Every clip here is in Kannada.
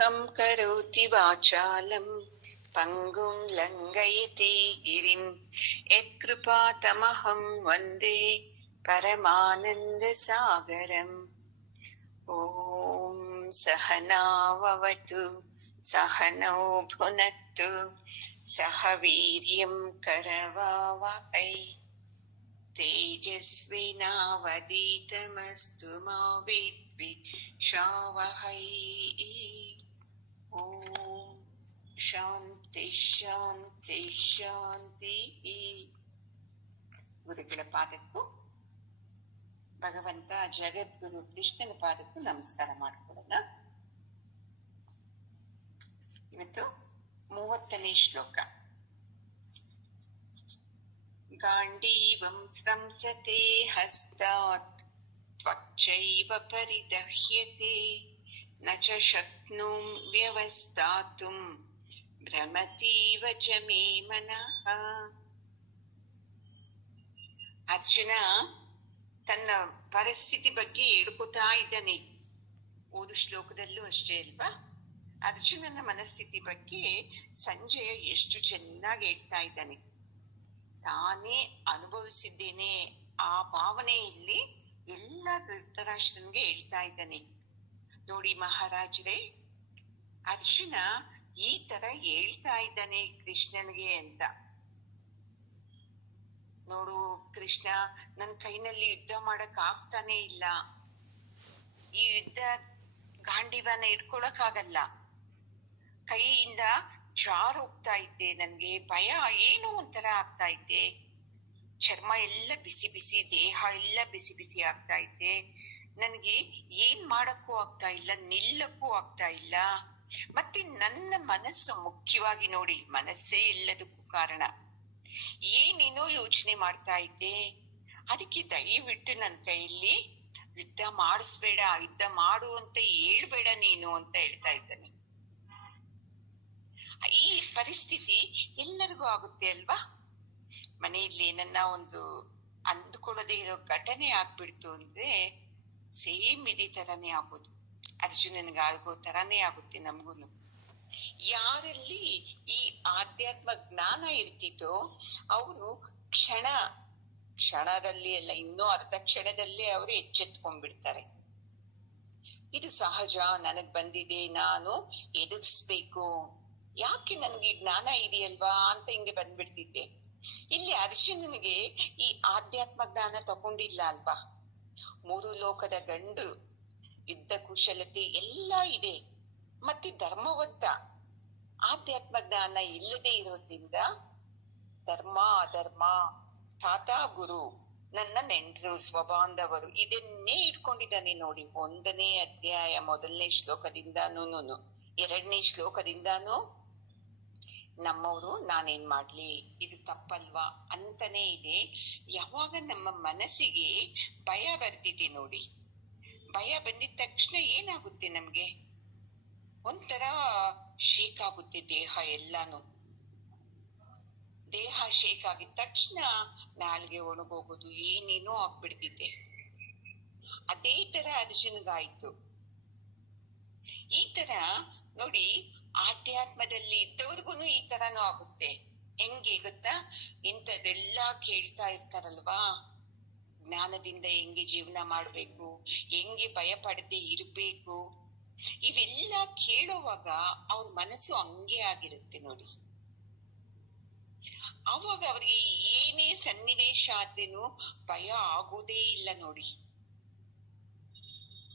ಮೂಕಂ ಕರೋತಿ ವಾಚಾಲಂ ಪಂಗುಂ ಲಂಘಯತೆ ಗಿರಿಂ ಯತ್ಕೃಪಾತಮಹಂ ವಂದೇ ಪರಮಾನಂದ ಸಾಗರಂ. ಓಂ ಸಹನಾವವತು ಸಹನೌ ಭುನಕ್ತು ಸಹ ವೀರ್ಯಂ ಕರವಾವಹೈ ತೇಜಸ್ವಿನಾವಧೀತಮಸ್ತು ಮಾ ವಿದ್ವಿಷಾವಹೈ. ಓಂ ಶಾಂತಿ ಶಾಂತಿ ಶಾಂತಿ. ಗುರುಗಳ ಪಾದಕ್ಕೂ ಭಗವಂತ ಜಗದ್ಗುರು ಕೃಷ್ಣನ ಪಾದಕ್ಕೂ ನಮಸ್ಕಾರ ಮಾಡ್ಕೊಳ್ಳೋಣ. ಇವತ್ತು 30ನೇ ಶ್ಲೋಕ. ಗಾಂಡೀವಂ ಸ್ರಂಸತೆ ಹಸ್ತಾತ್ ತ್ವಚ್ಚೈವ ಪರಿದಹ್ಯತೆ ನ ಚ ಶಕ್ನುಂ ವ್ಯವಸ್ಥಾತುಂ ಭ್ರಮತೀವ ಚ ಮೇ ಮನಃ. ಅರ್ಜುನ ತನ್ನ ಪರಿಸ್ಥಿತಿ ಬಗ್ಗೆ ಹೇಳ್ಕೊತಾ ಇದ್ದಾನೆ. ಓದು ಶ್ಲೋಕದಲ್ಲೂ ಅಷ್ಟೇ ಅಲ್ವಾ? ಅರ್ಜುನನ ಮನಸ್ಥಿತಿ ಬಗ್ಗೆ ಸಂಜಯ ಎಷ್ಟು ಚೆನ್ನಾಗಿ ಹೇಳ್ತಾ ಇದ್ದಾನೆ. ತಾನೇ ಅನುಭವಿಸಿದ್ದೇನೆ ಆ ಭಾವನೆಯಲ್ಲಿ ಎಲ್ಲ ಧೃತರಾಷ್ಟ್ರನಿಗೆ ಹೇಳ್ತಾ ಇದ್ದಾನೆ. ನೋಡಿ ಮಹಾರಾಜರೇ, ಅರ್ಜುನ ಈ ತರ ಹೇಳ್ತಾ ಇದ್ದಾನೆ ಕೃಷ್ಣನಿಗೆ ಅಂತ. ನೋಡು ಕೃಷ್ಣ, ನನ್ ಕೈನಲ್ಲಿ ಯುದ್ಧ ಮಾಡಕ್ ಆಗ್ತಾನೆ ಇಲ್ಲ, ಈ ಯುದ್ಧ ಗಾಂಡೀವನ ಇಟ್ಕೊಳಕ್ ಆಗಲ್ಲ, ಕೈಯಿಂದ ಜಾರ್ ಹೋಗ್ತಾ ಇದ್ದೆ, ನನ್ಗೆ ಭಯ ಏನೋ ಒಂಥರ ಆಗ್ತಾ ಇದ್ದೆ, ಚರ್ಮ ಎಲ್ಲ ಬಿಸಿ ಬಿಸಿ, ದೇಹ ಎಲ್ಲ ಬಿಸಿ ಬಿಸಿ ಆಗ್ತಾ ಇದ್ದೆ, ನನ್ಗೆ ಏನ್ ಮಾಡಕ್ಕೂ ಆಗ್ತಾ ಇಲ್ಲ, ನಿಲ್ಲಕ್ಕೂ ಆಗ್ತಾ ಇಲ್ಲ. ಮತ್ತೆ ನನ್ನ ಮನಸ್ಸು ಮುಖ್ಯವಾಗಿ ನೋಡಿ, ಮನಸ್ಸೇ ಎಲ್ಲದಕ್ಕೂ ಕಾರಣ. ಏನೇನೋ ಯೋಚನೆ ಮಾಡ್ತಾ ಇದ್ದೆ, ಅದಕ್ಕೆ ದಯವಿಟ್ಟು ನನ್ನ ಕೈಯಲ್ಲಿ ಯುದ್ಧ ಮಾಡಿಸ್ಬೇಡ, ಯುದ್ಧ ಮಾಡು ಅಂತ ಹೇಳ್ಬೇಡ ನೀನು ಅಂತ ಹೇಳ್ತಾ ಇದ್ದಾನೆ. ಈ ಪರಿಸ್ಥಿತಿ ಎಲ್ಲರಿಗೂ ಆಗುತ್ತೆ ಅಲ್ವಾ? ಮನೆಯಲ್ಲಿ ಏನನ್ನ ಒಂದು ಅಂದ್ಕೊಳ್ಳದೆ ಇರೋ ಘಟನೆ ಆಗ್ಬಿಡ್ತು ಅಂದ್ರೆ ಸೇಮ್ ಇದೇ ತರಾನೇ ಆಗೋದು. ಅರ್ಜುನನ್ಗೆ ಆಗೋ ತರಾನೇ ಆಗುತ್ತೆ ನಮ್ಗೂನು. ಯಾರಲ್ಲಿ ಈ ಆಧ್ಯಾತ್ಮ ಜ್ಞಾನ ಇರ್ತಿತ್ತೋ ಅವರು ಕ್ಷಣದಲ್ಲಿ ಅಲ್ಲ, ಇನ್ನೂ ಅರ್ಧ ಕ್ಷಣದಲ್ಲೇ ಅವರು ಎಚ್ಚೆತ್ಕೊಂಡ್ಬಿಡ್ತಾರೆ. ಇದು ಸಹಜ, ನನಗ್ ಬಂದಿದೆ, ನಾನು ಎದುರಿಸ್ಬೇಕು, ಯಾಕೆ ನನ್ಗೆ ಜ್ಞಾನ ಇದೆಯಲ್ವಾ ಅಂತ ಹಿಂಗೆ ಬಂದ್ಬಿಡ್ತಿದ್ದೆ. ಇಲ್ಲಿ ಅರ್ಜುನನಿಗೆ ಈ ಆಧ್ಯಾತ್ಮ ಜ್ಞಾನ ತಗೊಂಡಿಲ್ಲ ಅಲ್ವಾ? 3 ಲೋಕದ ಗಂಡು, ಯುದ್ಧ ಕುಶಲತೆ ಎಲ್ಲ ಇದೆ, ಮತ್ತೆ ಧರ್ಮವಂತ. ಆಧ್ಯಾತ್ಮ ಜ್ಞಾನ ಇಲ್ಲದೆ ಇರೋದ್ರಿಂದ ಧರ್ಮ ಅಧರ್ಮ, ತಾತ ಗುರು, ನನ್ನ ನೆಂಟರು ಸ್ವಬಾಂಧವರು, ಇದನ್ನೇ ಇಟ್ಕೊಂಡಿದ್ದಾನೆ ನೋಡಿ. 1ನೇ ಅಧ್ಯಾಯ 1ನೇ ಶ್ಲೋಕದಿಂದಾನು 2ನೇ ಶ್ಲೋಕದಿಂದಾನು ನಮ್ಮವರು ನಾನೇನ್ ಮಾಡ್ಲಿ, ಇದು ತಪ್ಪಲ್ವಾ ಅಂತಾನೆ ಇದೆ. ಯಾವಾಗ ನಮ್ಮ ಮನಸ್ಸಿಗೆ ಭಯ ಬರ್ತಿದೆ ನೋಡಿ, ಭಯ ಬಂದಿದ ತಕ್ಷಣ ಏನಾಗುತ್ತೆ, ನಮ್ಗೆ ಒಂಥರ ಶೇಕ್ ಆಗುತ್ತೆ ದೇಹ ಎಲ್ಲಾನು. ದೇಹ ಶೇಕ್ ಆಗಿದ ತಕ್ಷಣ ನಾಲ್ಗೆ ಒಣಗೋಗೋದು, ಏನೇನೋ ಆಗ್ಬಿಡ್ತಿದೆ. ಅದೇ ತರ ಅರ್ಜುನ್ಗಾಯ್ತು. ಈ ತರ ನೋಡಿ, ಆಧ್ಯಾತ್ಮದಲ್ಲಿ ಇದ್ದವ್ರಿಗೂ ಈ ತರನೂ ಆಗುತ್ತೆ. ಹೆಂಗೆ ಗೊತ್ತಾ? ಇಂಥದೆಲ್ಲ ಕೇಳ್ತಾ ಇರ್ತಾರಲ್ವಾ, ಜ್ಞಾನದಿಂದ ಹೆಂಗೆ ಜೀವನ ಮಾಡ್ಬೇಕು, ಹೆಂಗೆ ಭಯ ಪಡದೆ ಇರ್ಬೇಕು, ಇವೆಲ್ಲ ಕೇಳುವಾಗ ಅವ್ರ ಮನಸ್ಸು ಹಂಗೆ ಆಗಿರುತ್ತೆ ನೋಡಿ. ಆವಾಗ ಅವ್ರಿಗೆ ಏನೇ ಸನ್ನಿವೇಶ ಆದ್ರೇನು ಭಯ ಆಗೋದೇ ಇಲ್ಲ ನೋಡಿ.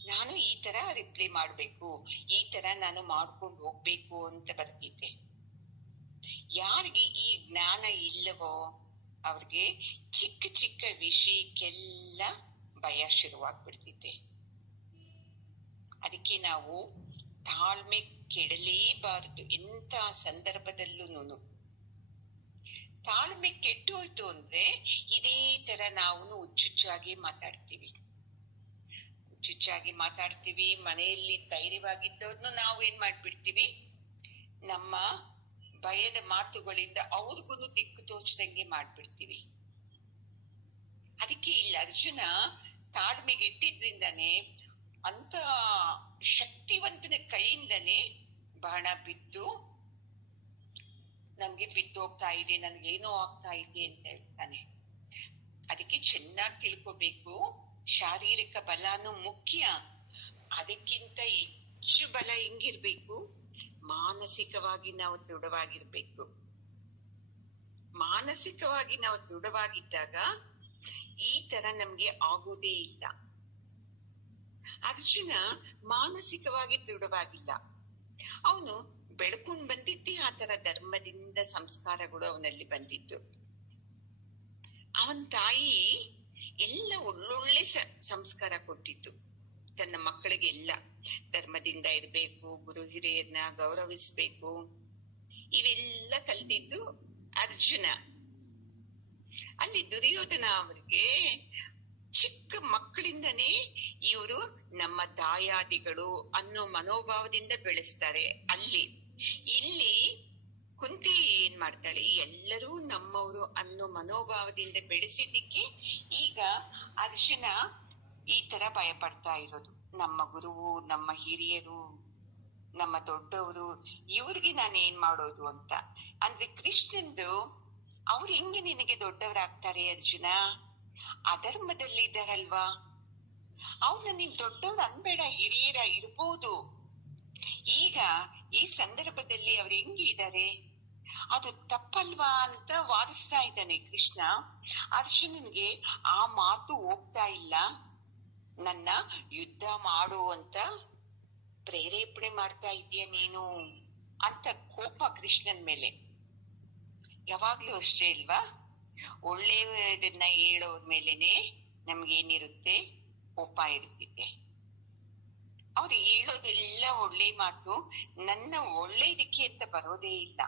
ನಾನು ಈ ತರ ರಿಪ್ಲೈ ಮಾಡ್ಬೇಕು, ಈ ತರ ನಾನು ಮಾಡ್ಕೊಂಡು ಹೋಗ್ಬೇಕು ಅಂತ ಬರ್ತಿದ್ದೆ. ಯಾರಿಗೆ ಈ ಜ್ಞಾನ ಇಲ್ಲವೋ ಅವ್ರಿಗೆ ಚಿಕ್ಕ ಚಿಕ್ಕ ವಿಷಯಕ್ಕೆಲ್ಲ ಭಯ ಶುರುವಾಗ್ಬಿಡ್ತಿದ್ದೆ. ಅದಕ್ಕೆ ನಾವು ತಾಳ್ಮೆ ಕೆಡಲೇಬಾರದು. ಎಂತ ಸಂದರ್ಭದಲ್ಲೂ ತಾಳ್ಮೆ ಕೆಟ್ಟು ಹೋಯ್ತು ಅಂದ್ರೆ ಇದೇ ತರ ನಾವು ಹುಚ್ಚುಚ್ಚಾಗಿ ಮಾತಾಡ್ತೀವಿ. ಮನೆಯಲ್ಲಿ ಧೈರ್ಯವಾಗಿದ್ದವ್ರನ್ನು ನಾವು ಏನ್ ಮಾಡ್ಬಿಡ್ತೀವಿ, ನಮ್ಮ ಭಯದ ಮಾತುಗಳಿಂದ ಅವ್ರಿಗೂ ದಿಕ್ಕು ತೋಚದಂಗೆ ಮಾಡ್ಬಿಡ್ತೀವಿ. ಅದಕ್ಕೆ ಇಲ್ಲಿ ಅರ್ಜುನ ತಾಳ್ಮೆಗೆಟ್ಟಿದ್ರಿಂದಾನೆ ಅಂತ ಶಕ್ತಿವಂತನ ಕೈಯಿಂದನೇ ಬಾಣ ಬಿದ್ದು ನನ್ಗೆ ಬಿದ್ದೋಗ್ತಾ ಇದೆ, ನನ್ಗೇನೋ ಆಗ್ತಾ ಇದೆ ಅಂತ ಹೇಳ್ತಾನೆ. ಅದಕ್ಕೆ ಚೆನ್ನಾಗಿ ತಿಳ್ಕೋಬೇಕು, ಶಾರೀರಿಕ ಬಲನೂ ಮುಖ್ಯ, ಅದಕ್ಕಿಂತ ಹೆಚ್ಚು ಬಲ ಹೆಂಗಿರ್ಬೇಕು, ಮಾನಸಿಕವಾಗಿ ನಾವು ದೃಢವಾಗಿರ್ಬೇಕು. ಮಾನಸಿಕವಾಗಿ ನಾವು ದೃಢವಾಗಿದ್ದಾಗ ಈ ತರ ನಮ್ಗೆ ಆಗೋದೇ ಇಲ್ಲ. ಅರ್ಜುನ ಮಾನಸಿಕವಾಗಿ ದೃಢವಾಗಿಲ್ಲ, ಅವನು ಬೆಳ್ಕೊಂಡ್ ಬಂದಿದ್ದೇ ಆ ತರ ಧರ್ಮದಿಂದ ಸಂಸ್ಕಾರಗಳು ಅವನಲ್ಲಿ ಬಂದಿದ್ದು. ಅವನ್ ತಾಯಿ ಎಲ್ಲ ಒಳ್ಳೊಳ್ಳೆ ಸಂಸ್ಕಾರ ಕೊಟ್ಟಿತ್ತು ತನ್ನ ಮಕ್ಕಳಿಗೆ. ಎಲ್ಲ ಧರ್ಮದಿಂದ ಇರ್ಬೇಕು, ಗುರು ಹಿರಿಯರನ್ನ ಗೌರವಿಸ್ಬೇಕು, ಇವೆಲ್ಲ ಕಲ್ತಿದ್ದು ಅರ್ಜುನ. ಅಲ್ಲಿ ದುರ್ಯೋಧನ ಅವ್ರಿಗೆ ಚಿಕ್ಕ ಮಕ್ಕಳಿಂದನೇ ಇವರು ನಮ್ಮ ದಾಯಾದಿಗಳು ಅನ್ನೋ ಮನೋಭಾವದಿಂದ ಬೆಳೆಸ್ತಾರೆ. ಇಲ್ಲಿ ಕುಂತಿ ಏನ್ ಮಾಡ್ತಾಳೆ, ಎಲ್ಲರೂ ನಮ್ಮವರು ಅನ್ನೋ ಮನೋಭಾವದಿಂದ ಬೆಳೆಸಿದ್ದಕ್ಕೆ ಈಗ ಅರ್ಜುನ ಈ ತರ ಭಯ ಪಡ್ತಾ ಇರೋದು. ನಮ್ಮ ಗುರುವು, ನಮ್ಮ ಹಿರಿಯರು, ನಮ್ಮ ದೊಡ್ಡವರು, ಇವ್ರಿಗೆ ನಾನು ಏನ್ ಮಾಡೋದು ಅಂತ. ಅಂದ್ರೆ ಕೃಷ್ಣಂದು ಅವ್ರು ಹೆಂಗೆ ನಿನಗೆ ದೊಡ್ಡವರಾಗ್ತಾರೆ ಅರ್ಜುನ, ಅಧರ್ಮದಲ್ಲಿ ಇದ್ದಾರಲ್ವಾ, ಅವ್ರನ್ನ ನೀನ್ ದೊಡ್ಡವ್ರು ಅನ್ಬೇಡ, ಹಿರಿಯರ ಇರ್ಬೋದು. ಈಗ ಈ ಸಂದರ್ಭದಲ್ಲಿ ಅವ್ರು ಹೆಂಗಿದ್ದಾರೆ, ಅದು ತಪ್ಪಲ್ವಾ ಅಂತ ವಾದಿಸ್ತಾ ಇದ್ದಾನೆ ಕೃಷ್ಣ. ಅರ್ಜುನನ್ಗೆ ಆ ಮಾತು ಹೋಗ್ತಾ ಇಲ್ಲ. ನನ್ನ ಯುದ್ಧ ಮಾಡು ಅಂತ ಪ್ರೇರೇಪಣೆ ಮಾಡ್ತಾ ಇದೀಯ ನೀನು ಅಂತ ಕೋಪ ಕೃಷ್ಣನ್ ಮೇಲೆ. ಯಾವಾಗ್ಲೂ ಅಷ್ಟೇ ಇಲ್ವಾ, ಒಳ್ಳೆಯದನ್ನ ಹೇಳೋರ್ ಮೇಲೆನೆ ನಮ್ಗೇನಿರುತ್ತೆ, ಕೋಪ ಇರುತ್ತಿದೆ. ಅವ್ರು ಹೇಳೋದೆಲ್ಲ ಒಳ್ಳೆ ಮಾತು, ನನ್ನ ಒಳ್ಳೇದಕ್ಕೆ ಅಂತ ಬರೋದೇ ಇಲ್ಲ.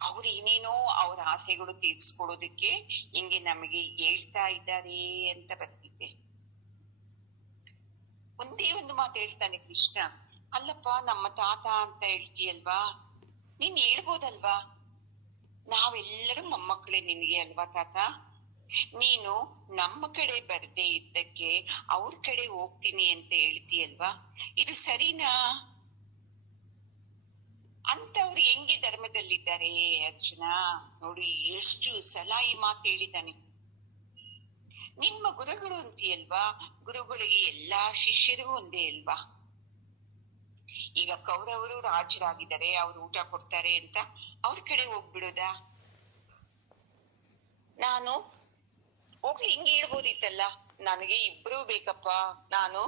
ಅವ್ರು ಏನೇನೋ ಅವ್ರ ಆಸೆಗಳು ತೀರ್ಸ್ಕೊಡೋದಕ್ಕೆ ಹಿಂಗೆ ನಮಗೆ ಹೇಳ್ತಾ ಇದ್ದಾರೆ ಅಂತ ಬರ್ತಿದ್ದೆ. ಒಂದೇ ಒಂದು ಮಾತು ಹೇಳ್ತಾನೆ ಕೃಷ್ಣ, ಅಲ್ಲಪ್ಪ ನಮ್ಮ ತಾತ ಅಂತ ಹೇಳ್ತೀಯಲ್ವಾ, ನೀನ್ ಹೇಳ್ಬೋದಲ್ವಾ, ನಾವೆಲ್ಲರೂ ಮೊಮ್ಮಕ್ಕಳೇ ನಿನ್ಗೆ ಅಲ್ವಾ ತಾತ, ನೀನು ನಮ್ಮ ಕಡೆ ಬರ್ದೇ ಇದ್ದಕ್ಕೆ ಅವ್ರ ಕಡೆ ಹೋಗ್ತೀನಿ ಅಂತ ಹೇಳ್ತೀಯಲ್ವಾ, ಇದು ಸರಿನಾ ಅಂತ. ಅವ್ರು ಹೆಂಗೆ ಧರ್ಮದಲ್ಲಿದ್ದಾರೆ ಅರ್ಜುನ ನೋಡಿ, ಎಷ್ಟು ಸಲ ಈ ಮಾತು ಹೇಳಿದ್ದಾನೆ. ನಿಮ್ಮ ಗುರುಗಳು ಅಂತೀಯಲ್ವಾ, ಗುರುಗಳಿಗೆ ಎಲ್ಲಾ ಶಿಷ್ಯರಿಗೂ ಒಂದೇ ಅಲ್ವಾ. ಈಗ ಕೌರವರು ರಾಜರಾಗಿದ್ದಾರೆ, ಅವ್ರು ಊಟ ಕೊಡ್ತಾರೆ ಅಂತ ಅವ್ರ ಕಡೆ ಹೋಗ್ಬಿಡೋದಾ? ನಾನು ಹೋಗ್ಲಿ ಹಿಂಗೆ ಹೇಳ್ಬೋದಿತ್ತಲ್ಲ, ನನಗೆ ಇಬ್ರು ಬೇಕಪ್ಪ, ನಾನು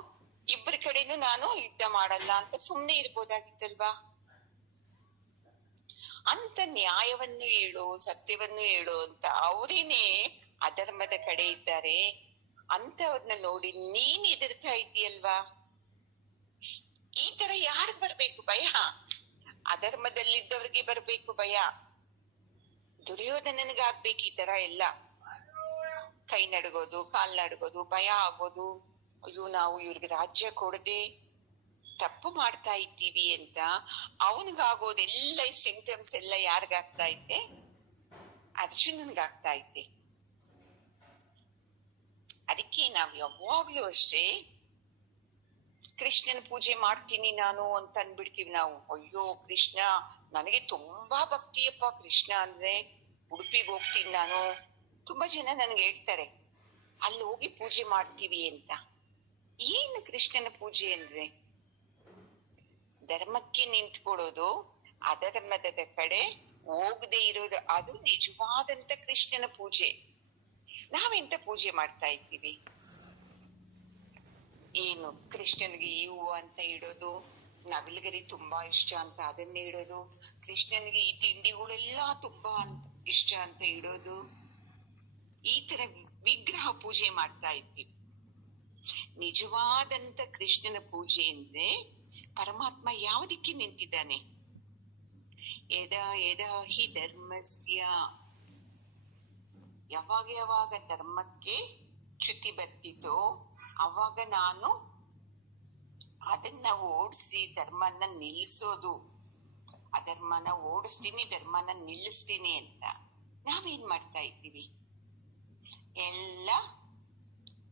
ಇಬ್ಬರ ಕಡೆನೂ ನಾನು ಯುದ್ಧ ಮಾಡಲ್ಲ ಅಂತ ಸುಮ್ನೆ ಇರ್ಬೋದಾಗಿತ್ತಲ್ವಾ. ಅಂತ ನ್ಯಾಯವನ್ನು ಹೇಳೋ, ಸತ್ಯವನ್ನು ಹೇಳೋ ಅಂತ ಅವರೇನೆ ಅಧರ್ಮದ ಕಡೆ ಇದ್ದಾರೆ ಅಂತವ್ರನ್ನ ನೋಡಿ ನೀನ್ ಎದುರ್ತಾ ಇದೀಯಲ್ವಾ. ಈ ತರ ಯಾರಿಗ್ ಬರ್ಬೇಕು ಭಯ? ಅಧರ್ಮದಲ್ಲಿದ್ದವ್ರಿಗೆ ಬರ್ಬೇಕು ಭಯ. ದುರ್ಯೋಧನನಿಗಾಗ್ಬೇಕು ಈ ತರ ಎಲ್ಲ, ಕೈ ನಡ್ಗೋದು, ಕಾಲ್ ನಡ್ಗೋದು, ಭಯ ಆಗೋದು, ಅಯ್ಯೋ ನಾವು ಇವ್ರಿಗೆ ರಾಜ್ಯ ಕೊಡದೆ ತಪ್ಪು ಮಾಡ್ತಾ ಇದ್ದೀವಿ ಅಂತ ಅವನಿಗಾಗೋದೆಲ್ಲ ಸಿಂಟಮ್ಸ್ ಎಲ್ಲ ಯಾರಿಗಾಗ್ತಾ ಇದ್ದೆ? ಅರ್ಜುನನ್ಗಾಗ್ತಾ ಇದ್ದೆ. ಅದಕ್ಕೆ ನಾವ್ ಯಾವಾಗ್ಲೂ ಅಷ್ಟೇ ಕೃಷ್ಣನ ಪೂಜೆ ಮಾಡ್ತೀನಿ ನಾನು ಅಂತ ಅಂದ್ಬಿಡ್ತೀವಿ ನಾವು. ಅಯ್ಯೋ ಕೃಷ್ಣ ನನಗೆ ತುಂಬಾ ಭಕ್ತಿಯಪ್ಪ, ಕೃಷ್ಣ ಅಂದ್ರೆ ಉಡುಪಿಗೆ ಹೋಗ್ತೀನಿ ನಾನು. ತುಂಬಾ ಜನ ನನ್ಗೆ ಹೇಳ್ತಾರೆ ಅಲ್ಲಿ ಹೋಗಿ ಪೂಜೆ ಮಾಡ್ತೀವಿ ಅಂತ. ಏನು ಕೃಷ್ಣನ ಪೂಜೆ ಅಂದ್ರೆ? ಧರ್ಮಕ್ಕೆ ನಿಂತ್ಕೊಳ್ಳೋದು, ಅಧರ್ಮದ ಕಡೆ ಹೋಗದೆ ಇರೋದು, ಅದು ನಿಜವಾದಂತ ಕೃಷ್ಣನ ಪೂಜೆ. ನಾವೆಂತ ಪೂಜೆ ಮಾಡ್ತಾ ಇದ್ದೀವಿ? ಏನು ಕೃಷ್ಣನ್ಗೆ ಈ ಹೂವು ಅಂತ ಇಡೋದು, ನವಿಲುಗರಿ ತುಂಬಾ ಇಷ್ಟ ಅಂತ ಅದನ್ನ ಇಡೋದು, ಕೃಷ್ಣನ್ಗೆ ಈ ತಿಂಡಿಗಳೆಲ್ಲ ತುಂಬಾ ಇಷ್ಟ ಅಂತ ಇಡೋದು, ಈ ತರ ವಿಗ್ರಹ ಪೂಜೆ ಮಾಡ್ತಾ ಇದ್ದೀವಿ. ನಿಜವಾದಂತ ಕೃಷ್ಣನ ಪೂಜೆ ಅಂದ್ರೆ ಪರಮಾತ್ಮ ಯಾವದಕ್ಕೆ ನಿಂತಿದ್ದಾನೆ? ಯದಾ ಯದಾ ಹಿ ಧರ್ಮಸ್ಯ, ಯಾವಾಗ ಧರ್ಮಕ್ಕೆ ಚ್ಯುತಿ ಬರ್ತಿತ್ತೋ ಅವಾಗ ನಾನು ಅದನ್ನ ಓಡಿಸಿ ಧರ್ಮನ ನಿಲ್ಲಿಸೋದು, ಅಧರ್ಮನ ಓಡಿಸ್ತೀನಿ, ಧರ್ಮನ ನಿಲ್ಲಿಸ್ತೀನಿ ಅಂತ ನಾವೇನ್ ಮಾಡ್ತಾ ಇದ್ದೀವಿ? ಎಲ್ಲ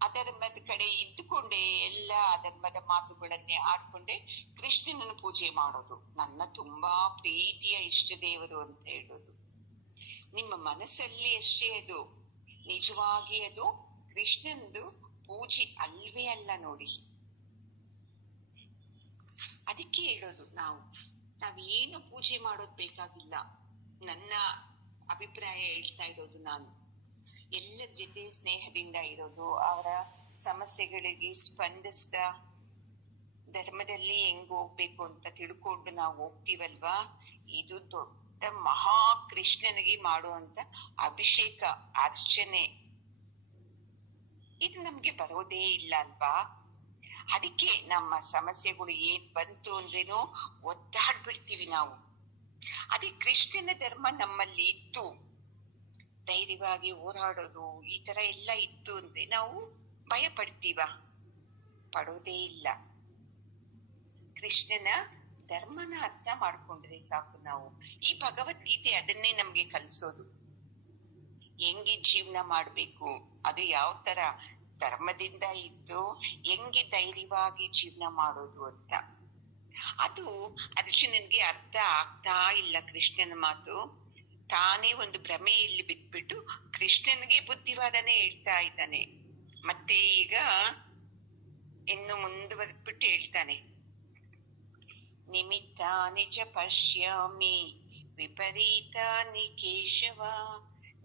ಅಧರ್ಮದ ಕಡೆ ಇದ್ದುಕೊಂಡೇ ಎಲ್ಲ ಅಧರ್ಮದ ಮಾತುಗಳನ್ನೇ ಆಡ್ಕೊಂಡೆ ಕೃಷ್ಣನನ್ನು ಪೂಜೆ ಮಾಡೋದು, ನನ್ನ ತುಂಬಾ ಪ್ರೀತಿಯ ಇಷ್ಟ ದೇವರು ಅಂತ ಹೇಳೋದು. ನಿಮ್ಮ ಮನಸ್ಸಲ್ಲಿ ಅಷ್ಟೇ ಅದು, ನಿಜವಾಗಿ ಅದು ಕೃಷ್ಣಂದು ಪೂಜೆ ಅಲ್ವೇ ಅಲ್ಲ ನೋಡಿ. ಅದಕ್ಕೆ ಹೇಳೋದು ನಾವೇನು ಪೂಜೆ ಮಾಡೋದು ಬೇಕಾಗಿಲ್ಲ. ನನ್ನ ಅಭಿಪ್ರಾಯ ಹೇಳ್ತಾ ಇರೋದು ನಾನು. ಎಲ್ಲರ ಜೊತೆ ಸ್ನೇಹದಿಂದ ಇರೋದು, ಅವರ ಸಮಸ್ಯೆಗಳಿಗೆ ಸ್ಪಂದಿಸ್ದ ಧರ್ಮದಲ್ಲಿ ಹೆಂಗ್ ಹೋಗ್ಬೇಕು ಅಂತ ತಿಳ್ಕೊಂಡು ನಾವು ಹೋಗ್ತೀವಲ್ವಾ, ಇದು ದೊಡ್ಡ ಮಹಾ ಕೃಷ್ಣನಿಗೆ ಮಾಡುವಂತ ಅಭಿಷೇಕ, ಅರ್ಚನೆ. ಇದು ನಮ್ಗೆ ಬರೋದೇ ಇಲ್ಲ ಅಲ್ವಾ. ಅದಕ್ಕೆ ನಮ್ಮ ಸಮಸ್ಯೆಗಳು ಏನ್ ಬಂತು ಅಂದ್ರೇನು ಒದ್ದಾಡ್ಬಿಡ್ತೀವಿ ನಾವು. ಅದೇ ಕೃಷ್ಣನ ಧರ್ಮ ನಮ್ಮಲ್ಲಿ ಇತ್ತು, ಧೈರ್ಯವಾಗಿ ಹೋರಾಡೋದು ಈ ತರ ಎಲ್ಲ ಇತ್ತು ಅಂದ್ರೆ ನಾವು ಭಯ ಪಡ್ತೀವ? ಪಡೋದೇ ಇಲ್ಲ. ಕೃಷ್ಣನ ಧರ್ಮನ ಅರ್ಥ ಮಾಡ್ಕೊಂಡ್ರೆ ಸಾಕು ನಾವು. ಈ ಭಗವದ್ಗೀತೆ ಅದನ್ನೇ ನಮ್ಗೆ ಕಲಿಸೋದು, ಹೆಂಗೆ ಜೀವನ ಮಾಡ್ಬೇಕು, ಅದು ಯಾವ ತರ ಧರ್ಮದಿಂದ ಇದ್ದು ಹೆಂಗೆ ಧೈರ್ಯವಾಗಿ ಜೀವನ ಮಾಡೋದು ಅಂತ. ಅದು ಅರ್ಜುನನ್ಗೆ ಅರ್ಥ ಆಗ್ತಾ ಇಲ್ಲ ಕೃಷ್ಣನ ಮಾತು. ತಾನೇ ಒಂದು ಭ್ರಮೆಯಲ್ಲಿ ಬಿದ್ಬಿಟ್ಟು ಕೃಷ್ಣನಿಗೆ ಬುದ್ಧಿವಾದನೆ ಹೇಳ್ತಾ ಇದ್ದಾನೆ. ಮತ್ತೆ ಈಗ ಇನ್ನು ಮುಂದುವರೆದ್ಬಿಟ್ಟು ಹೇಳ್ತಾನೆ, ನಿಮಿತ್ತಾನಿ ಚ ಪಶ್ಯಾಮಿ ವಿಪರೀತಾನಿ ಕೇಶವ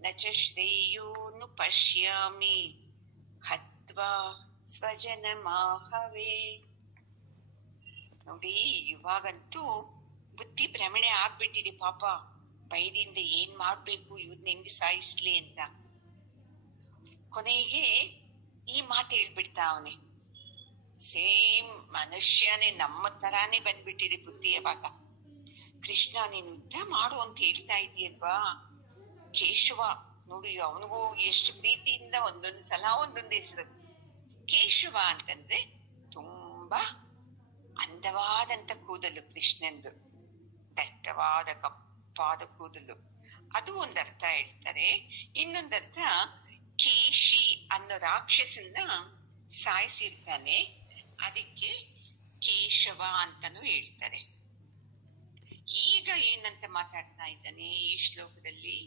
ನಚ ಶ್ರೇಯೋನು ಪಶ್ಯಾಮಿ ಹತ್ವಾ ಸ್ವಜನಮಾಹವೇ. ನೋಡಿ, ಇವಾಗಂತೂ ಬುದ್ಧಿ ಭ್ರಮಣೆ ಆಗ್ಬಿಟ್ಟಿದೆ ಪಾಪ. ಭಯದಿಂದ ಏನ್ ಮಾಡ್ಬೇಕು, ಇವ್ರನ್ನ ಹೆಂಗ್ ಸಾಯಿಸ್ಲಿ ಅಂತ. ಕೊನೆಗೆ ಈ ಮಾತು ಹೇಳ್ಬಿಡ್ತಾ ಅವನೇ. ಸೇಮ್ ಮನುಷ್ಯನೇ, ನಮ್ಮ ತರಾನೇ ಬಂದ್ಬಿಟ್ಟಿದೆ ಬುದ್ಧಿ. ಅವಾಗ ಕೃಷ್ಣ ನೀನು ಯುದ್ಧ ಮಾಡು ಅಂತ ಹೇಳ್ತಾ ಇದೀಯಲ್ವಾ. ಕೇಶವ ನೋಡಿ, ಅವನಿಗೂ ಎಷ್ಟು ಪ್ರೀತಿಯಿಂದ ಒಂದೊಂದು ಸಲ ಒಂದೊಂದು ಹೆಸರು. ಕೇಶವ ಅಂತಂದ್ರೆ ತುಂಬಾ ಅಂದವಾದಂತ ಕೂದಲು ಕೃಷ್ಣಂದು, ದಟ್ಟವಾದ ಕಪ್ಪಾದ ಕೂದಲು. ಅದು ಒಂದರ್ಥ ಹೇಳ್ತಾರೆ. ಇನ್ನೊಂದರ್ಥ ಕೇಶಿ ಅನ್ನೋ ರಾಕ್ಷಸನ್ನ ಸಾಯಿಸಿರ್ತಾನೆ, ಅದಕ್ಕೆ ಕೇಶವ ಅಂತಾನು ಹೇಳ್ತಾರೆ. ಈಗ ಏನಂತ ಮಾತಾಡ್ತಾ ಇದ್ದಾನೆ ಈ ಶ್ಲೋಕದಲ್ಲಿ,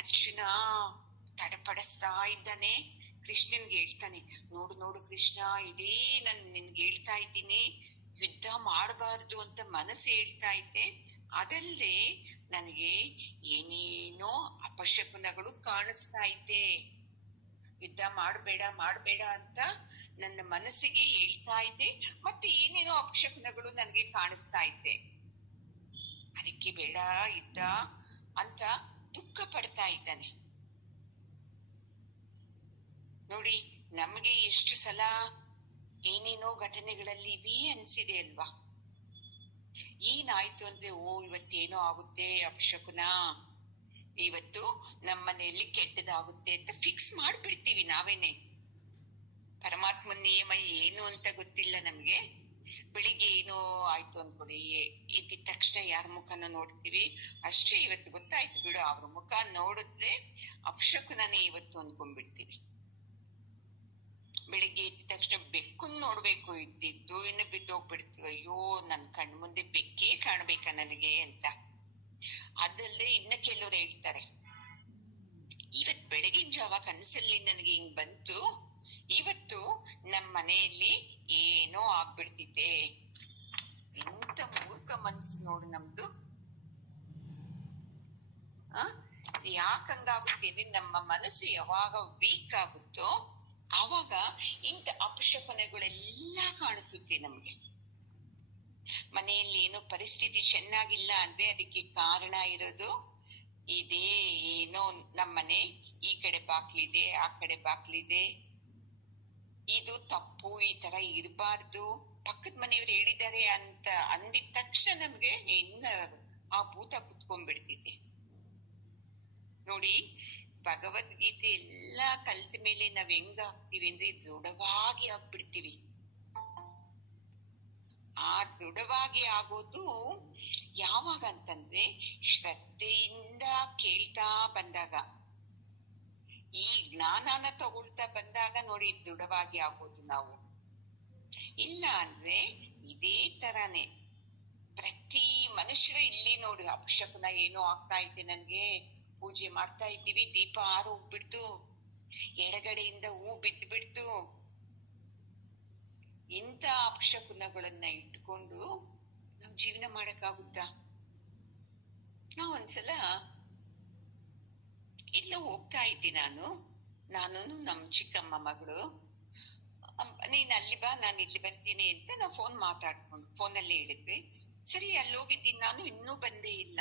ಅರ್ಜುನ ತಡಪಡಿಸ್ತಾ ಇದ್ದಾನೆ. ಕೃಷ್ಣನ್ಗೆ ಹೇಳ್ತಾನೆ, ನೋಡು ನೋಡು ಕೃಷ್ಣ, ಇದೇ ನಿನ್ಗೆ ಹೇಳ್ತಾ ಇದ್ದೀನಿ, ಯುದ್ಧ ಮಾಡಬಾರ್ದು ಅಂತ ಮನಸ್ಸು ಹೇಳ್ತಾ ಇದ್ದೆ. ಅದಲ್ಲದೆ ನನಗೆ ಏನೇನೋ ಅಪಶಕುನಗಳು ಕಾಣಿಸ್ತಾ ಇದ್ದೆ. ಯುದ್ಧ ಮಾಡಬೇಡ ಮಾಡಬೇಡ ಅಂತ ನನ್ನ ಮನಸ್ಸಿಗೆ ಹೇಳ್ತಾ ಇದ್ದೆ, ಮತ್ತೆ ಏನೇನೋ ಅಪಶಕುನಗಳು ನನಗೆ ಕಾಣಿಸ್ತಾ ಇದ್ದೆ. ಅದಕ್ಕೆ ಬೇಡ ಯುದ್ಧ ಅಂತ ದುಃಖ ಪಡ್ತಾ ಇದ್ದಾನೆ. ನೋಡಿ, ನಮ್ಗೆ ಎಷ್ಟು ಸಲ ಏನೇನೋ ಘಟನೆಗಳಲ್ಲಿ ಇವೆ ಅನ್ಸಿದೆ ಅಲ್ವಾ. ಏನಾಯ್ತು ಅಂದ್ರೆ, ಇವತ್ತೇನೋ ಆಗುತ್ತೆ, ಅಪಶಕುನ, ಇವತ್ತು ನಮ್ಮ ಮನೆಯಲ್ಲಿ ಕೆಟ್ಟದಾಗುತ್ತೆ ಅಂತ ಫಿಕ್ಸ್ ಮಾಡ್ಬಿಡ್ತೀವಿ ನಾವೇನೆ. ಪರಮಾತ್ಮನ ನಿಯಮ ಏನು ಅಂತ ಗೊತ್ತಿಲ್ಲ ನಮ್ಗೆ. ಬೆಳಿಗ್ಗೆ ಏನೋ ಆಯ್ತು ಅನ್ಕೊಡಿ, ಎದ್ದ ತಕ್ಷಣ ಯಾರ ಮುಖನ ನೋಡ್ತೀವಿ, ಅಷ್ಟೇ ಇವತ್ತು ಗೊತ್ತಾಯ್ತು ಬಿಡು, ಅವ್ರ ಮುಖ ನೋಡಿದ್ರೆ ಅಪಶಕುನೇ ಇವತ್ತು ಅನ್ಕೊಂಡ್ಬಿಡ್ತೀವಿ. ಬೆಳಿಗ್ಗೆ ಎದ್ದ ತಕ್ಷಣ ಬೆಕ್ಕನ್ನು ನೋಡ್ಬೇಕು, ಇದ್ದಿದ್ದು ಇನ್ನು ಬಿದ್ದೋಗ್ಬಿಡ್ತೀವಿ. ಅಯ್ಯೋ, ನನ್ ಕಣ್ ಮುಂದೆ ಬೆಕ್ಕೇ ಕಾಣ್ಬೇಕಾ ನನಗೆ ಅಂತ. ಅದಲ್ಲದೆ ಇನ್ನ ಕೆಲವ್ರು ಹೇಳ್ತಾರೆ, ಇವತ್ ಬೆಳಗಿನ ಜಾವ ಕನಸಲ್ಲಿ ನನಗೆ ಹಿಂಗ್ ಬಂತು, ಇವತ್ತು ನಮ್ಮ ಮನೆಯಲ್ಲಿ ಏನೋ ಆಗ್ಬಿಡ್ತಿದೆ. ಎಂತ ಮೂರ್ಖ ಮನ್ಸು ನೋಡು ನಮ್ದು. ಯಾಕಂಗಾಗುತ್ತೆ, ನಮ್ಮ ಮನಸ್ಸು ಯಾವಾಗ ವೀಕ್ ಆಗುತ್ತೋ ಆವಾಗ ಇಂಥ ಅಪಶಕುನಗಳೆಲ್ಲ ಕಾಣಿಸುತ್ತೆ ನಮ್ಗೆ. ಮನೆಯಲ್ಲಿ ಏನೋ ಪರಿಸ್ಥಿತಿ ಚೆನ್ನಾಗಿಲ್ಲ ಅಂದ್ರೆ ಅದಕ್ಕೆ ಕಾರಣ ಇರೋದು ಇದೇ. ಏನೋ ನಮ್ಮನೆ ಈ ಕಡೆ ಬಾಕ್ಲಿದೆ, ಆ ಕಡೆ ಬಾಕ್ಲಿದೆ, ಇದು ತಪ್ಪು, ಈ ತರ ಇರಬಾರ್ದು, ಪಕ್ಕದ ಮನೆಯವ್ರು ಹೇಳಿದ್ದಾರೆ ಅಂತ ಅಂದಿದ ತಕ್ಷಣ ನಮ್ಗೆ ಇನ್ನ ಆ ಭೂತ ಕುತ್ಕೊಂಡ್ಬಿಡ್ತಿದೆ. ನೋಡಿ, ಭಗವದ್ಗೀತೆ ಎಲ್ಲಾ ಕಲ್ತ ಮೇಲೆ ನಾವ್ ಹೆಂಗ ಆಗ್ತೀವಿ ಅಂದ್ರೆ ದೃಢವಾಗಿ ಆಗ್ಬಿಡ್ತೀವಿ. ಆ ದೃಢವಾಗಿ ಆಗೋದು ಯಾವಾಗ ಅಂತಂದ್ರೆ ಶ್ರದ್ಧೆಯಿಂದ ಕೇಳ್ತಾ ಬಂದಾಗ. ಈ ಜ್ಞಾನನ ತಗೊಳ್ತಾ ಬಂದಾಗ ನೋಡಿ ದೃಢವಾಗಿ ಆಗೋದು ನಾವು. ಇಲ್ಲ ಅಂದ್ರೆ ಇದೇ ತರಾನೇ ಪ್ರತಿ ಮನುಷ್ಯರು ಇಲ್ಲಿ ನೋಡಿ ಅಪಶಕುನ ಏನೋ ಆಗ್ತಾ ಇದೆ, ನನ್ಗೆ ಪೂಜೆ ಮಾಡ್ತಾ ಇದ್ದೀವಿ, ದೀಪ ಆರು ಹೋಗ್ಬಿಡ್ತು, ಎಡಗಡೆಯಿಂದ ಹೂ ಬಿದ್ದು ಬಿಡ್ತು, ಇಂಥ ಅಪಶಕುನಗಳನ್ನ ಇಟ್ಕೊಂಡು ನಾವ್ ಜೀವನ ಮಾಡಕ್ಕಾಗುತ್ತಾ? ನಾವ್ ಒಂದ್ಸಲ ಇಲ್ಲೂ ಹೋಗ್ತಾ ಇದ್ದಿ, ನಾನು ನಮ್ ಚಿಕ್ಕಮ್ಮ ಮಗಳು, ನೀನ್ ಅಲ್ಲಿ ಬಾ ನಾನು ಇಲ್ಲಿ ಬರ್ತೀನಿ ಅಂತ ನಾವು ಮಾತಾಡ್ಕೊಂಡು ಫೋನಲ್ಲಿ ಹೇಳಿದ್ವಿ. ಸರಿ, ಅಲ್ಲಿ ಹೋಗಿದ್ದೀನಿ ನಾನು, ಇನ್ನೂ ಬಂದೇ ಇಲ್ಲ.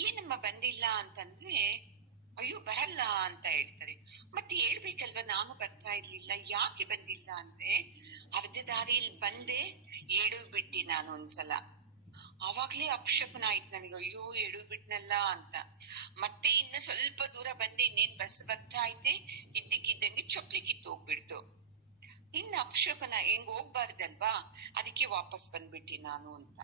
ಏನಮ್ಮ ಬಂದಿಲ್ಲ ಅಂತಂದ್ರೆ, ಅಯ್ಯೋ ಬರಲ್ಲ ಅಂತ ಹೇಳ್ತಾರೆ. ಮತ್ತೆ ಹೇಳ್ಬೇಕಲ್ವಾ, ನಾನು ಬರ್ತಾ ಇರ್ಲಿಲ್ಲ, ಯಾಕೆ ಬಂದಿಲ್ಲ ಅಂದ್ರೆ ಅರ್ಧ ದಾರಿಯಲ್ಲಿ ಬಂದೆ, ಏಡು ಬಿಟ್ಟಿ ನಾನು ಒಂದ್ಸಲ. ಅವಾಗ್ಲೇ ಅಪಶಕುನ ಆಯ್ತು ನನಗೆ, ಅಯ್ಯೋ ಎಡು ಬಿಟ್ನಲ್ಲ ಅಂತ. ಮತ್ತೆ ಇನ್ನು ಸ್ವಲ್ಪ ದೂರ ಬಂದೆ, ಇನ್ನೇನ್ ಬಸ್ ಬರ್ತಾ ಐತೆ, ಇದ್ದಕ್ಕಿದ್ದಂಗೆ ಚೊಪ್ಲಿ ಕಿತ್ತು ಹೋಗ್ಬಿಡ್ತು. ಇನ್ನು ಅಪಶಕುನ ಹಿಂಗ್ ಹೋಗ್ಬಾರ್ದಲ್ವಾ, ಅದಕ್ಕೆ ವಾಪಸ್ ಬಂದ್ಬಿಟ್ಟಿ ನಾನು ಅಂತ.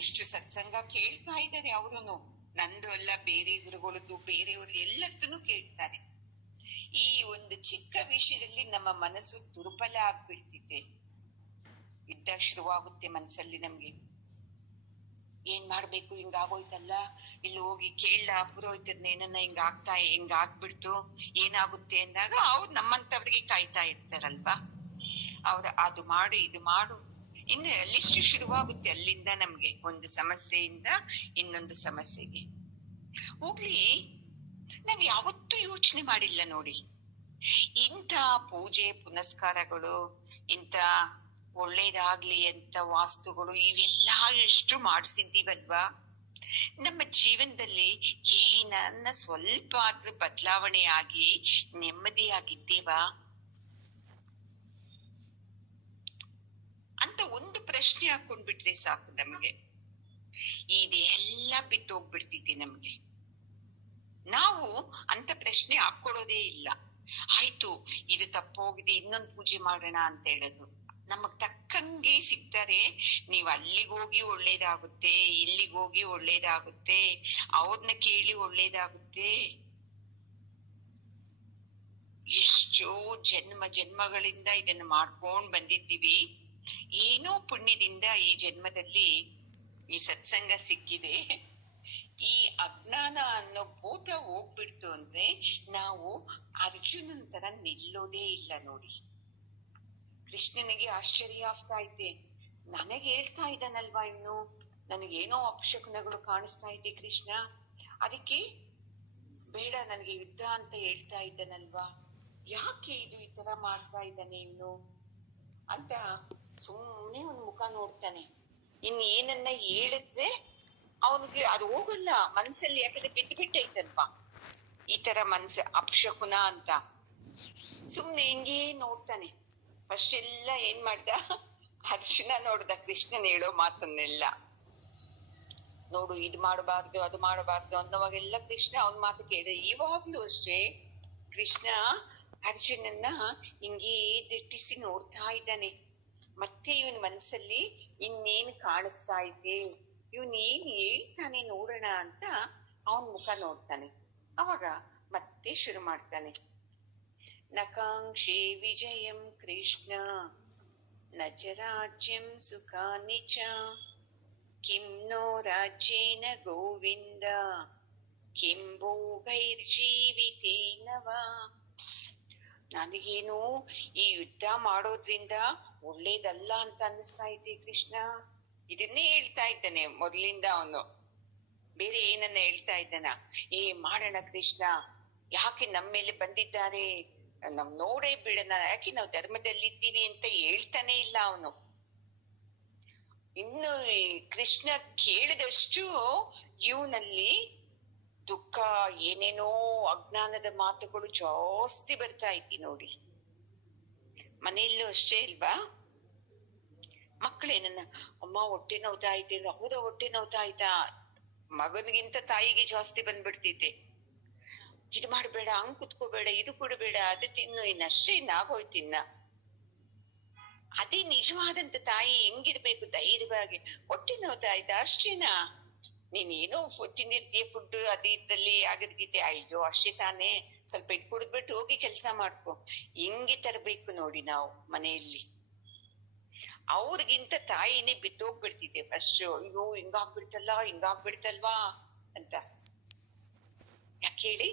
ಎಷ್ಟು ಸತ್ಸಂಗ ಕೇಳ್ತಾ ಇದ್ದಾರೆ ಅವರುನು, ನಂದು ಅಲ್ಲ, ಬೇರೆ ಗುರುಗಳದ್ದು, ಬೇರೆಯವರು ಎಲ್ಲದನ್ನು ಕೇಳ್ತಾರೆ. ಈ ಒಂದು ಚಿಕ್ಕ ವಿಷಯದಲ್ಲಿ ನಮ್ಮ ಮನಸ್ಸು ದುರ್ಬಲ ಆಗ್ಬಿಡ್ತಿದೆ. ಯುದ್ಧ ಶುರುವಾಗುತ್ತೆ ಮನ್ಸಲ್ಲಿ ನಮ್ಗೆ. ಏನ್ ಮಾಡ್ಬೇಕು, ಹಿಂಗಾಗೋಯ್ತಲ್ಲ, ಇಲ್ಲಿ ಹೋಗಿ ಕೇಳ ಪುರೋಹಿತದ್ನ ಏನನ್ನ ಹಿಂಗ ಆಗ್ಬಿಡ್ತು, ಏನಾಗುತ್ತೆ ಅಂದಾಗ ಅವ್ರು ನಮ್ಮಂತವ್ರಿಗೆ ಕಾಯ್ತಾ ಇರ್ತಾರಲ್ವಾ, ಅವ್ರ ಅದು ಮಾಡು ಇದು ಮಾಡು, ಇನ್ನು ಲಿಸ್ಟ್ ಶುರುವಾಗುತ್ತೆ ಅಲ್ಲಿಂದ ನಮ್ಗೆ, ಒಂದು ಸಮಸ್ಯೆಯಿಂದ ಇನ್ನೊಂದು ಸಮಸ್ಯೆಗೆ. ಹೋಗ್ಲಿ, ನಾವ್ ಯಾವತ್ತೂ ಯೋಚನೆ ಮಾಡಿಲ್ಲ ನೋಡಿ, ಇಂಥ ಪೂಜೆ ಪುನಸ್ಕಾರಗಳು, ಇಂಥ ಒಳ್ಳೇದಾಗ್ಲಿ ಅಂತ ವಾಸ್ತುಗಳು, ಇವೆಲ್ಲ ಎಷ್ಟು ಮಾಡ್ಸಿದ್ದೀವಲ್ವಾ, ನಮ್ಮ ಜೀವನದಲ್ಲಿ ಏನನ್ನ ಸ್ವಲ್ಪ ಆದ್ರೂ ಬದಲಾವಣೆ ಆಗಿ ನೆಮ್ಮದಿಯಾಗಿದ್ದೇವಾ ಅಂತ ಒಂದು ಪ್ರಶ್ನೆ ಹಾಕೊಂಡ್ಬಿಟ್ರೆ ಸಾಕು ನಮ್ಗೆ. ಇದೆಲ್ಲ ಬಿತ್ತೋಗ್ಬಿಡ್ತಿದ್ದೆ ನಮ್ಗೆ. ನಾವು ಅಂತ ಪ್ರಶ್ನೆ ಹಾಕೊಳ್ಳೋದೇ ಇಲ್ಲ. ಆಯ್ತು, ಇದು ತಪ್ಪೋಗಿದೆ, ಇನ್ನೊಂದು ಪೂಜೆ ಮಾಡೋಣ ಅಂತ ಹೇಳೋದು. ನಮಗ್ ತಕ್ಕಂಗೆ ಸಿಗ್ತಾರೆ, ನೀವ್ ಅಲ್ಲಿಗೋಗಿ ಒಳ್ಳೇದಾಗುತ್ತೆ, ಇಲ್ಲಿಗೋಗಿ ಒಳ್ಳೇದಾಗುತ್ತೆ, ಅವ್ರನ್ನ ಕೇಳಿ ಒಳ್ಳೇದಾಗುತ್ತೆ. ಎಷ್ಟೋ ಜನ್ಮಗಳಿಂದ ಇದನ್ನ ಮಾಡ್ಕೊಂಡ್ ಬಂದಿದ್ದೀವಿ. ಏನೋ ಪುಣ್ಯದಿಂದ ಈ ಜನ್ಮದಲ್ಲಿ ಈ ಸತ್ಸಂಗ ಸಿಕ್ಕಿದೆ. ಈ ಅಜ್ಞಾನ ಅನ್ನೋ ಭೂತ ಹೋಗ್ಬಿಡ್ತು ಅಂದ್ರೆ ನಾವು ಅರ್ಜುನನ್ ತರ ನಿಲ್ಲೋದೇ ಇಲ್ಲ ನೋಡಿ. ಕೃಷ್ಣನಿಗೆ ಆಶ್ಚರ್ಯ ಆಗ್ತಾ ಇದೆ, ನನಗೆ ಹೇಳ್ತಾ ಇದ್ದಾನಲ್ವಾ, ಇನ್ನು ನನಗೇನೋ ಅಪಶಕುನಗಳು ಕಾಣಿಸ್ತಾ ಇದೆ ಕೃಷ್ಣ, ಅದಕ್ಕೆ ಬೇಡ ನನಗೆ ಯುದ್ಧ ಅಂತ ಹೇಳ್ತಾ ಇದ್ದಾನಲ್ವಾ, ಯಾಕೆ ಇದು ಈ ತರ ಮಾಡ್ತಾ ಇದ್ದಾನೆ ಇನ್ನು ಅಂತ ಸುಮ್ಮನೆ ಒಂದ್ ಮುಖ ನೋಡ್ತಾನೆ. ಇನ್ ಏನನ್ನ ಹೇಳಿದ್ರೆ ಅವನಿಗೆ ಅದು ಹೋಗಲ್ಲ ಮನ್ಸಲ್ಲಿ, ಯಾಕಂದ್ರೆ ಬಿಟ್ಟು ಬಿಟ್ಟೈತಲ್ವಾ ಈ ತರ ಮನ್ಸು ಅಪಶಕುನ ಅಂತ. ಸುಮ್ನೆ ಹಿಂಗೇ ನೋಡ್ತಾನೆ. ಫಸ್ಟ್ ಎಲ್ಲ ಏನ್ ಮಾಡ್ದ, ಅರ್ಜುನ ನೋಡ್ದ ಕೃಷ್ಣನ್ ಹೇಳೋ ಮಾತನ್ನೆಲ್ಲ. ನೋಡು, ಇದು ಮಾಡಬಾರ್ದು ಅದು ಮಾಡಬಾರ್ದು ಅನ್ನೋವಾಗೆಲ್ಲ ಕೃಷ್ಣ ಅವನ್ ಮಾತು ಕೇಳಿದ. ಇವಾಗ್ಲೂ ಅಷ್ಟೇ ಕೃಷ್ಣ ಅರ್ಜುನನ್ನ ಹಿಂಗೇ ದಿಟ್ಟಿಸಿ ನೋಡ್ತಾ ಇದ್ದಾನೆ. ಮತ್ತೆ ಇವನ್ ಮನಸ್ಸಲ್ಲಿ ಇನ್ನೇನ್ ಕಾಣಿಸ್ತಾ ಇದೆ, ಇವನ್ ಏನ್ ಹೇಳ್ತಾನೆ ನೋಡೋಣ ಅಂತ ಅವನ್ ಮುಖ ನೋಡ್ತಾನೆ. ಅವಾಗ ಮತ್ತೆ ಶುರು ಮಾಡ್ತಾನೆ. ನಕಾಂಕ್ಷೆ ವಿಜಯಂ ಕೃಷ್ಣ ನ ಚ ರಾಜ್ಯಂ ಸುಖಾನಿ ಚ ಕಿಂ ನೋ ರಾಜ್ಯೇನ ಗೋವಿಂದ ಕಿಂ ಭೋಗೈರ್ಜೀವಿತೇನ ವಾ. ನನಗೇನು ಈ ಯುದ್ಧ ಮಾಡೋದ್ರಿಂದ ಒಳ್ಳೇದಲ್ಲ ಅಂತ ಅನ್ನಿಸ್ತಾ ಇದ್ದೆ ಕೃಷ್ಣ. ಇದನ್ನೇ ಹೇಳ್ತಾ ಇದ್ದಾನೆ ಮೊದ್ಲಿಂದ ಅವನು, ಬೇರೆ ಏನನ್ನ ಹೇಳ್ತಾ ಇದ್ದಾನ? ಮಾಡೋಣ ಕೃಷ್ಣ, ಯಾಕೆ ನಮ್ಮ ಮೇಲೆ ಬಂದಿದ್ದಾರೆ, ನಾವ್ ನೋಡೇ ಬಿಡೋಣ, ಯಾಕೆ ನಾವು ಧರ್ಮದಲ್ಲಿದ್ದೀವಿ ಅಂತ ಹೇಳ್ತಾನೆ ಇಲ್ಲ ಅವನು. ಇನ್ನು ಕೃಷ್ಣ ಕೇಳಿದಷ್ಟು ಇವನಲ್ಲಿ ದುಃಖ, ಏನೇನೋ ಅಜ್ಞಾನದ ಮಾತುಗಳು ಜಾಸ್ತಿ ಬರ್ತಾ ಇದ್ದಿ ನೋಡಿ. ಮನೆಯಲ್ಲೂ ಅಷ್ಟೇ ಇಲ್ವಾ, ಮಕ್ಕಳೇನನ್ನ ಅಮ್ಮ ಹೊಟ್ಟೆ ನೋವ್ತಾ ಐತೆ, ಹೌದಾ ಹೊಟ್ಟೆ ನೋವ್ತಾ ಆಯ್ತಾ, ಮಗನಿಗಿಂತ ತಾಯಿಗೆ ಜಾಸ್ತಿ ಬಂದ್ಬಿಡ್ತೈತೆ. ಇದು ಮಾಡ್ಬೇಡ, ಹಂಗ್ ಕುತ್ಕೋಬೇಡ, ಇದು ಕೊಡಬೇಡ, ಅದು ತಿನ್ನು, ಇನ್ನಷ್ಟೇ ಇನ್ನಾಗೋಯ್ತಿನ್ನ. ಅದೇ ನಿಜವಾದಂತ ತಾಯಿ ಹೆಂಗಿರ್ಬೇಕು, ಧೈರ್ಯವಾಗಿ. ಹೊಟ್ಟೆ ನೋವ್ತಾ ಆಯ್ತಾ, ಅಷ್ಟೇನಾ, ನೀನ್ ಏನೋ ತಿಂದಿರ್ತೀಯ ಫುಡ್ ಅದು ಇದ್ದಲ್ಲಿ ಆಗಿರ್ತಿದ್ದೆ, ಅಯ್ಯೋ ಅಷ್ಟೇ ತಾನೇ, ಸ್ವಲ್ಪ ಇಟ್ ಕುಡಿದ್ಬಿಟ್ಟು ಹೋಗಿ ಕೆಲ್ಸ ಮಾಡ್ಕೊ. ಹಿಂಗೆ ತರ್ಬೇಕು ನೋಡಿ ನಾವು ಮನೆಯಲ್ಲಿ. ಅವ್ರಿಗಿಂತ ತಾಯಿನೇ ಬಿದ್ದೋಗ್ಬಿಡ್ತಿದೆ ಫಸ್ಟ್. ಅಯ್ಯೋ ಹಿಂಗಾಗ್ಬಿಡ್ತಲ್ವಾ ಅಂತ. ಯಾಕೆ ಹೇಳಿ?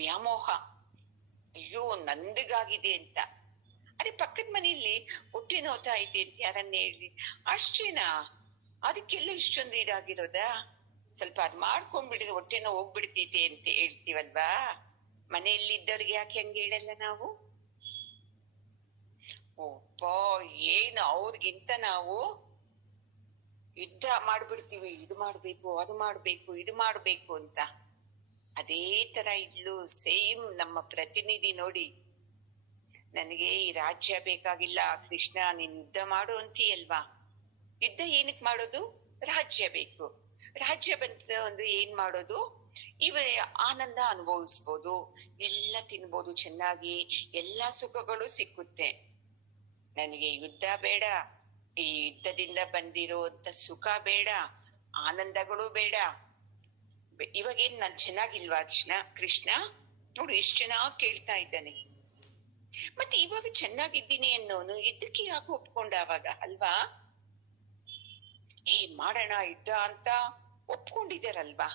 ವ್ಯಾಮೋಹ. ಅಯ್ಯೋ ನಂದಿಗಾಗಿದೆ ಅಂತ. ಅದೇ ಪಕ್ಕದ ಮನೆಯಲ್ಲಿ ಹೊಟ್ಟೆ ನೋತಾ ಇದೆ ಅಂತ ಯಾರನ್ನ ಹೇಳಿ, ಅಷ್ಟೇನಾ? ಅದಕ್ಕೆಲ್ಲ ಇಷ್ಟೊಂದು ಇದಾಗಿರೋದಾ? ಸ್ವಲ್ಪ ಅದ್ ಮಾಡ್ಕೊಂಡ್ಬಿಡಿದ್ರೆ ಹೊಟ್ಟೆನೋ ಹೋಗ್ಬಿಡ್ತೈತೆ ಅಂತ ಹೇಳ್ತೀವಲ್ವಾ? ಮನೆಯಲ್ಲಿ ಇದ್ದವ್ರಿಗೆ ಯಾಕೆ ಹಂಗೆ ಹೇಳಲ್ಲ ನಾವು? ಒಬ್ಬ ಏನು ಅವ್ರಿಗಿಂತ ನಾವು ಯುದ್ಧ ಮಾಡ್ಬಿಡ್ತೀವಿ. ಇದು ಮಾಡ್ಬೇಕು, ಅದು ಮಾಡ್ಬೇಕು, ಇದು ಮಾಡ್ಬೇಕು ಅಂತ. ಅದೇ ತರ ಇಲ್ಲೂ ಸೇಮ್ ನಮ್ಮ ಪ್ರತಿನಿಧಿ ನೋಡಿ, ನನಗೆ ಈ ರಾಜ್ಯ ಬೇಕಾಗಿಲ್ಲ ಕೃಷ್ಣ, ನೀನ್ ಯುದ್ಧ ಮಾಡು ಅಂತೀಯಲ್ವಾ? ಯುದ್ಧ ಏನಕ್ ಮಾಡೋದು? ರಾಜ್ಯ ಬೇಕು. ರಾಜ್ಯ ಬಂತ ಅಂದ್ರೆ ಏನ್ ಮಾಡೋದು? ಇವ ಆನಂದ ಅನುಭವಿಸ್ಬೋದು, ಎಲ್ಲ ತಿನ್ಬೋದು ಚೆನ್ನಾಗಿ, ಎಲ್ಲಾ ಸುಖಗಳು ಸಿಕ್ಕುತ್ತೆ. ನನಗೆ ಯುದ್ಧ ಬೇಡ, ಈ ಯುದ್ಧದಿಂದ ಬಂದಿರುವಂತ ಸುಖ ಬೇಡ, ಆನಂದಗಳು ಬೇಡ. ಇವಾಗೇನ್ ನಾನ್ ಚೆನ್ನಾಗಿಲ್ವಾ ಕೃಷ್ಣ? ನೋಡು ಎಷ್ಟು ಚೆನ್ನಾಗಿ ಕೇಳ್ತಾ ಇದ್ದಾನೆ. ಮತ್ತೆ ಇವಾಗ ಚೆನ್ನಾಗಿದ್ದೀನಿ ಅನ್ನೋನು ಯುದ್ಧಕ್ಕೆ ಯಾಕೆ ಒಪ್ಕೊಂಡ ಅವಾಗ, ಅಲ್ವಾ? ಮಾಡೋಣ ಯುದ್ಧ ಅಂತ ಒಪ್ಕೊಂಡಿದಾರಲ್ವಾ?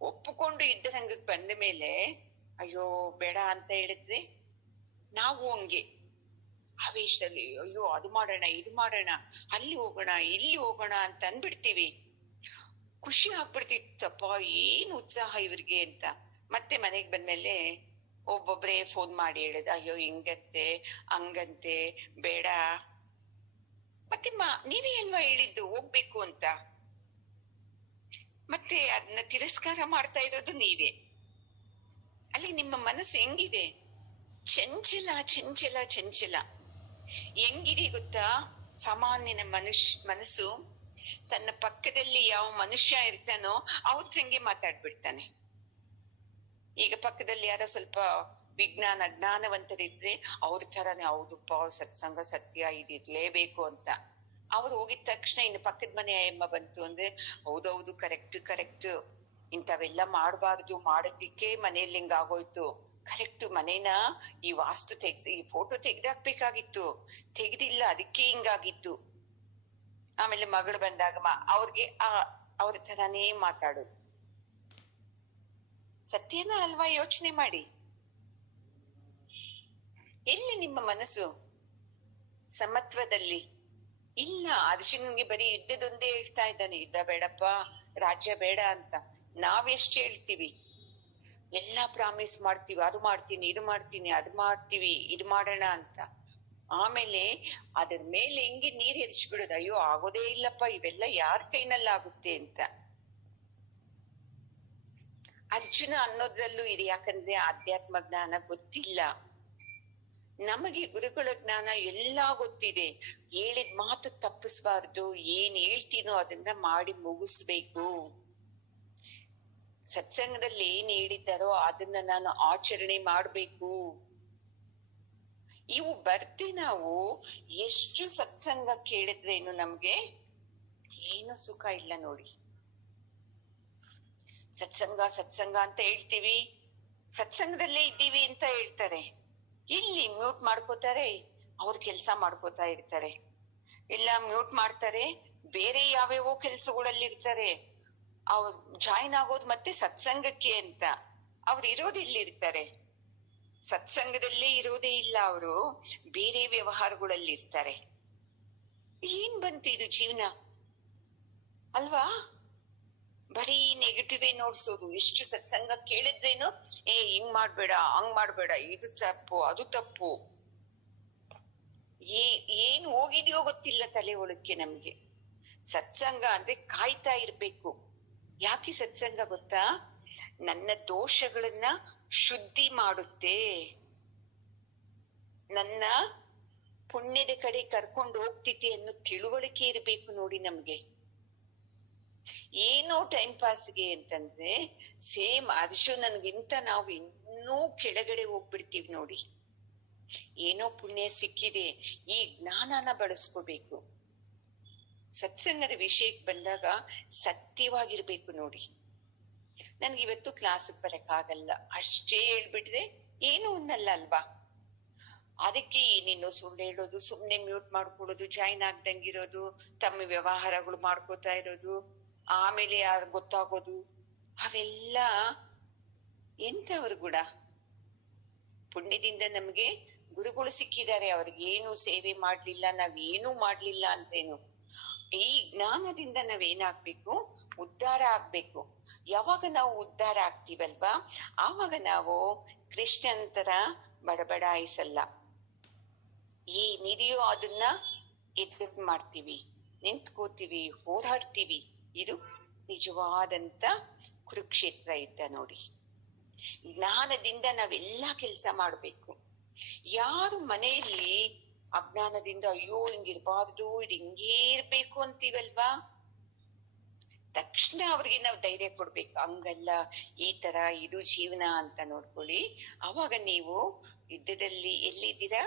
ಒಪ್ಪಿಕೊಂಡು ಯುದ್ಧ ರಂಗಕ್ಕೆ ಬಂದ ಮೇಲೆ ಅಯ್ಯೋ ಬೇಡ ಅಂತ ಹೇಳಿದ್ರೆ ನಾವು ಹಂಗೆ ಆವೇಶದಲ್ಲಿ ಅಯ್ಯೋ ಅದು ಮಾಡೋಣ, ಇದು ಮಾಡೋಣ, ಅಲ್ಲಿ ಹೋಗೋಣ, ಇಲ್ಲಿ ಹೋಗೋಣ ಅಂತ ಅನ್ಬಿಡ್ತೀವಿ. ಖುಷಿ ಆಗ್ಬಿಡ್ತಿತ್ತಪ್ಪ, ಏನ್ ಉತ್ಸಾಹ ಇವ್ರಿಗೆ ಅಂತ. ಮತ್ತೆ ಮನೆಗ್ ಬಂದ್ಮೇಲೆ ಒಬ್ಬೊಬ್ರೆ ಫೋನ್ ಮಾಡಿ ಹೇಳಿದ, ಅಯ್ಯೋ ಹಿಂಗಂತೆ ಹಂಗಂತೆ ಬೇಡ. ಮತ್ತೆ ನೀವೇ ಅಲ್ವಾ ಹೇಳಿದ್ದು ಹೋಗ್ಬೇಕು ಅಂತ? ಮತ್ತೆ ಅದನ್ನ ತಿರಸ್ಕಾರ ಮಾಡ್ತಾ ಇರೋದು ನೀವೇ. ಅಲ್ಲಿ ನಿಮ್ಮ ಮನಸ್ಸು ಹೆಂಗಿದೆ? ಚಂಚಲ ಚಂಚಲ ಚಂಚಲ. ಹೆಂಗಿದೆ ಗೊತ್ತಾ? ಸಾಮಾನ್ಯನ ಮನಸ್ಸು ತನ್ನ ಪಕ್ಕದಲ್ಲಿ ಯಾವ ಮನುಷ್ಯ ಇರ್ತಾನೋ ಅವ್ರ ಹಂಗೆ ಮಾತಾಡ್ಬಿಡ್ತಾನೆ. ಈಗ ಪಕ್ಕದಲ್ಲಿ ಯಾರೋ ಸ್ವಲ್ಪ ಜ್ಞಾನವಂತರಿದ್ರೆ ಅವ್ರ ತರಾನೇ, ಹೌದಪ್ಪ ಸತ್ಸಂಗ ಸತ್ಯ ಇದಿರ್ಲೇಬೇಕು ಅಂತ. ಅವ್ರು ಹೋಗಿದ ತಕ್ಷಣ ಇನ್ನು ಪಕ್ಕದ ಮನೆ ಅಮ್ಮ ಬಂತು ಅಂದ್ರೆ ಹೌದೌದು ಕರೆಕ್ಟ್, ಇಂಥವೆಲ್ಲ ಮಾಡಬಾರ್ದು, ಮಾಡೋದಿಕ್ಕೆ ಮನೆಯಲ್ಲಿ ಹಿಂಗ ಆಗೋಯ್ತು, ಕರೆಕ್ಟ್, ಮನೇನ ಈ ವಾಸ್ತು ಈ ಫೋಟೋ ತೆಗ್ದಾಕ್ಬೇಕಾಗಿತ್ತು, ತೆಗ್ದಿಲ್ಲ ಅದಕ್ಕೆ ಹಿಂಗಾಗಿತ್ತು. ಆಮೇಲೆ ಮಗಳು ಬಂದಾಗ ಅವ್ರಿಗೆ ಅವ್ರ ತರಾನೇ ಮಾತಾಡೋದು. ಸತ್ಯನ ಅಲ್ವಾ? ಯೋಚನೆ ಮಾಡಿ. ಎಲ್ಲಿ ನಿಮ್ಮ ಮನಸ್ಸು ಸಮತ್ವದಲ್ಲಿ ಇಲ್ಲ. ಅರ್ಜುನನ್ಗೆ ಬರೀ ಯುದ್ಧದೊಂದೇ ಹೇಳ್ತಾ ಇದ್ದಾನೆ, ಯುದ್ಧ ಬೇಡಪ್ಪ, ರಾಜ್ಯ ಬೇಡ ಅಂತ. ನಾವೆಷ್ಟು ಹೇಳ್ತೀವಿ, ಎಲ್ಲಾ ಪ್ರಾಮಿಸ್ ಮಾಡ್ತೀವಿ, ಅದು ಮಾಡ್ತೀನಿ, ಇದು ಮಾಡ್ತೀನಿ, ಅದು ಮಾಡ್ತೀವಿ, ಇದು ಮಾಡೋಣ ಅಂತ. ಆಮೇಲೆ ಅದ್ರ ಮೇಲೆ ಹೆಂಗೆ ನೀರ್ ಎರ್ಚ್ಬಿಡೋದು, ಅಯ್ಯೋ ಆಗೋದೇ ಇಲ್ಲಪ್ಪ, ಇವೆಲ್ಲ ಯಾರ ಕೈನಲ್ಲಾಗುತ್ತೆ ಅಂತ. ಅರ್ಜುನ ಅನ್ನೋದ್ರಲ್ಲೂ ಇದೆ. ಯಾಕಂದ್ರೆ ಆಧ್ಯಾತ್ಮ ಜ್ಞಾನ ಗೊತ್ತಿಲ್ಲ ನಮಗೆ, ಗುರುಗಳ ಜ್ಞಾನ ಎಲ್ಲಾ ಗೊತ್ತಿದೆ. ಹೇಳಿದ ಮಾತು ತಪ್ಪಿಸ್ಬಾರ್ದು, ಏನ್ ಹೇಳ್ತೀನೋ ಅದನ್ನ ಮಾಡಿ ಮುಗಿಸ್ಬೇಕು. ಸತ್ಸಂಗದಲ್ಲಿ ಏನ್ ಹೇಳಿದ್ದಾರೋ ಅದನ್ನ ನಾನು ಆಚರಣೆ ಮಾಡ್ಬೇಕು. ಇವು ಬರ್ತಿ ನಾವು ಎಷ್ಟು ಸತ್ಸಂಗ ಕೇಳಿದ್ರೇನು ನಮ್ಗೆ ಏನು ಸುಖ ಇಲ್ಲ ನೋಡಿ. ಸತ್ಸಂಗ ಅಂತ ಹೇಳ್ತೀವಿ, ಸತ್ಸಂಗದಲ್ಲೇ ಇದ್ದೀವಿ ಅಂತ ಹೇಳ್ತಾರೆ. ಇಲ್ಲಿ ಮ್ಯೂಟ್ ಮಾಡ್ಕೋತಾರೆ, ಅವ್ರ ಕೆಲ್ಸ ಮಾಡ್ಕೋತಾ ಇರ್ತಾರೆ. ಇಲ್ಲ ಮ್ಯೂಟ್ ಮಾಡ್ತಾರೆ, ಬೇರೆ ಯಾವ್ಯಾವೋ ಕೆಲ್ಸಗಳಲ್ಲಿ ಇರ್ತಾರೆ. ಅವ್ರು ಜಾಯಿನ್ ಆಗೋದು ಮತ್ತೆ ಸತ್ಸಂಗಕ್ಕೆ ಅಂತ. ಅವ್ರು ಇರೋದು ಇಲ್ಲಿರ್ತಾರೆ, ಸತ್ಸಂಗದಲ್ಲೇ ಇರೋದೇ ಇಲ್ಲ. ಅವರು ಬೇರೆ ವ್ಯವಹಾರಗಳಲ್ಲಿ ಇರ್ತಾರೆ. ಏನ್ ಬಂತು ಇದು ಜೀವನ ಅಲ್ವಾ? ಬರೀ ನೆಗೆಟಿವೇ ನೋಡ್ಸೋದು. ಎಷ್ಟು ಸತ್ಸಂಗ ಕೇಳಿದ್ರೇನು ಹಿಂಗ್ ಮಾಡ್ಬೇಡ, ಹಂಗ್ ಮಾಡ್ಬೇಡ, ಇದು ತಪ್ಪು, ಅದು ತಪ್ಪು. ಏನ್ ಹೋಗಿದ್ಯೋ ಗೊತ್ತಿಲ್ಲ ತಲೆ ಒಳಕ್ಕೆ ನಮ್ಗೆ. ಸತ್ಸಂಗ ಅಂದ್ರೆ ಕಾಯ್ತಾ ಇರ್ಬೇಕು. ಯಾಕೆ ಸತ್ಸಂಗ ಗೊತ್ತಾ? ನನ್ನ ದೋಷಗಳನ್ನ ಶುದ್ಧಿ ಮಾಡುತ್ತೆ, ನನ್ನ ಪುಣ್ಯದ ಕಡೆ ಕರ್ಕೊಂಡು ಹೋಗ್ತಿದೆ ಅನ್ನೋ ತಿಳುವಳಿಕೆ ಇರ್ಬೇಕು ನೋಡಿ ನಮ್ಗೆ. ಏನೋ ಟೈಮ್ ಪಾಸ್ಗೆ ಅಂತಂದ್ರೆ ಸೇಮ್ ನನ್ಗಿಂತ ನಾವು ಇನ್ನೂ ಕೆಳಗಡೆ ಹೋಗ್ಬಿಡ್ತೀವಿ ನೋಡಿ. ಏನೋ ಪುಣ್ಯ ಸಿಕ್ಕಿದೆ, ಈ ಜ್ಞಾನನ ಬಳಸ್ಕೋಬೇಕು. ಸತ್ಸಂಗದ ವಿಷಯಕ್ಕೆ ಬಂದಾಗ ಸತ್ಯವಾಗಿರ್ಬೇಕು ನೋಡಿ. ನನ್ಗೆ ಇವತ್ತು ಕ್ಲಾಸ್ ಬರಕ್ಕಾಗಲ್ಲ ಅಷ್ಟೇ ಹೇಳ್ಬಿಟ್ರೆ ಏನು ಅನ್ನಲ್ಲ ಅಲ್ವಾ. ಅದಕ್ಕೆ ನೀನು ಸುಳ್ಳು ಹೇಳೋದು, ಸುಮ್ನೆ ಮ್ಯೂಟ್ ಮಾಡ್ಕೊಳ್ಳೋದು, ಜಾಯಿನ್ ಆಗ್ದಂಗಿರೋದು, ತಮ್ಮ ವ್ಯವಹಾರಗಳು ಮಾಡ್ಕೋತಾ ಇರೋದು, ಆಮೇಲೆ ಯಾರು ಗೊತ್ತಾಗೋದು, ಅವೆಲ್ಲ ಎಂತವ್ರ ಗುಣ? ಪುಣ್ಯದಿಂದ ನಮ್ಗೆ ಗುರುಗಳು ಸಿಕ್ಕಿದ್ದಾರೆ, ಅವ್ರಿಗೆ ಏನು ಸೇವೆ ಮಾಡ್ಲಿಲ್ಲ, ನಾವೇನು ಮಾಡ್ಲಿಲ್ಲ ಅಂತೇನು. ಈ ಜ್ಞಾನದಿಂದ ನಾವೇನಾಗ್ಬೇಕು? ಉದ್ಧಾರ ಆಗ್ಬೇಕು. ಯಾವಾಗ ನಾವು ಉದ್ಧಾರ ಆಗ್ತೀವಲ್ವಾ, ಆವಾಗ ನಾವು ಕೃಷ್ಣನ್ ತರ ಬಡಬಡಾಯಿಸಲ್ಲ. ಏನಿದೆಯೋ ಅದನ್ನ ಎದುರು ಮಾಡ್ತೀವಿ, ನಿಂತ್ಕೋತೀವಿ, ಹೋರಾಡ್ತೀವಿ. ಇದು ನಿಜವಾದಂತ ಕುರುಕ್ಷೇತ್ರ ಯುದ್ಧ ನೋಡಿ. ಜ್ಞಾನದಿಂದ ನಾವೆಲ್ಲಾ ಕೆಲ್ಸ ಮಾಡ್ಬೇಕು. ಯಾರು ಮನೆಯಲ್ಲಿ ಅಜ್ಞಾನದಿಂದ ಅಯ್ಯೋ ಹಿಂಗಿರ್ಬಾರ್ದು, ಇದು ಹಿಂಗೇ ಇರ್ಬೇಕು ಅಂತೀವಲ್ವಾ, ತಕ್ಷಣ ಅವ್ರಿಗೆ ನಾವು ಧೈರ್ಯ ಕೊಡ್ಬೇಕು. ಹಂಗಲ್ಲ, ಈ ತರ ಇದು ಜೀವನ ಅಂತ ನೋಡ್ಕೊಳ್ಳಿ. ಅವಾಗ ನೀವು ಯುದ್ಧದಲ್ಲಿ ಎಲ್ಲಿದ್ದೀರಾ?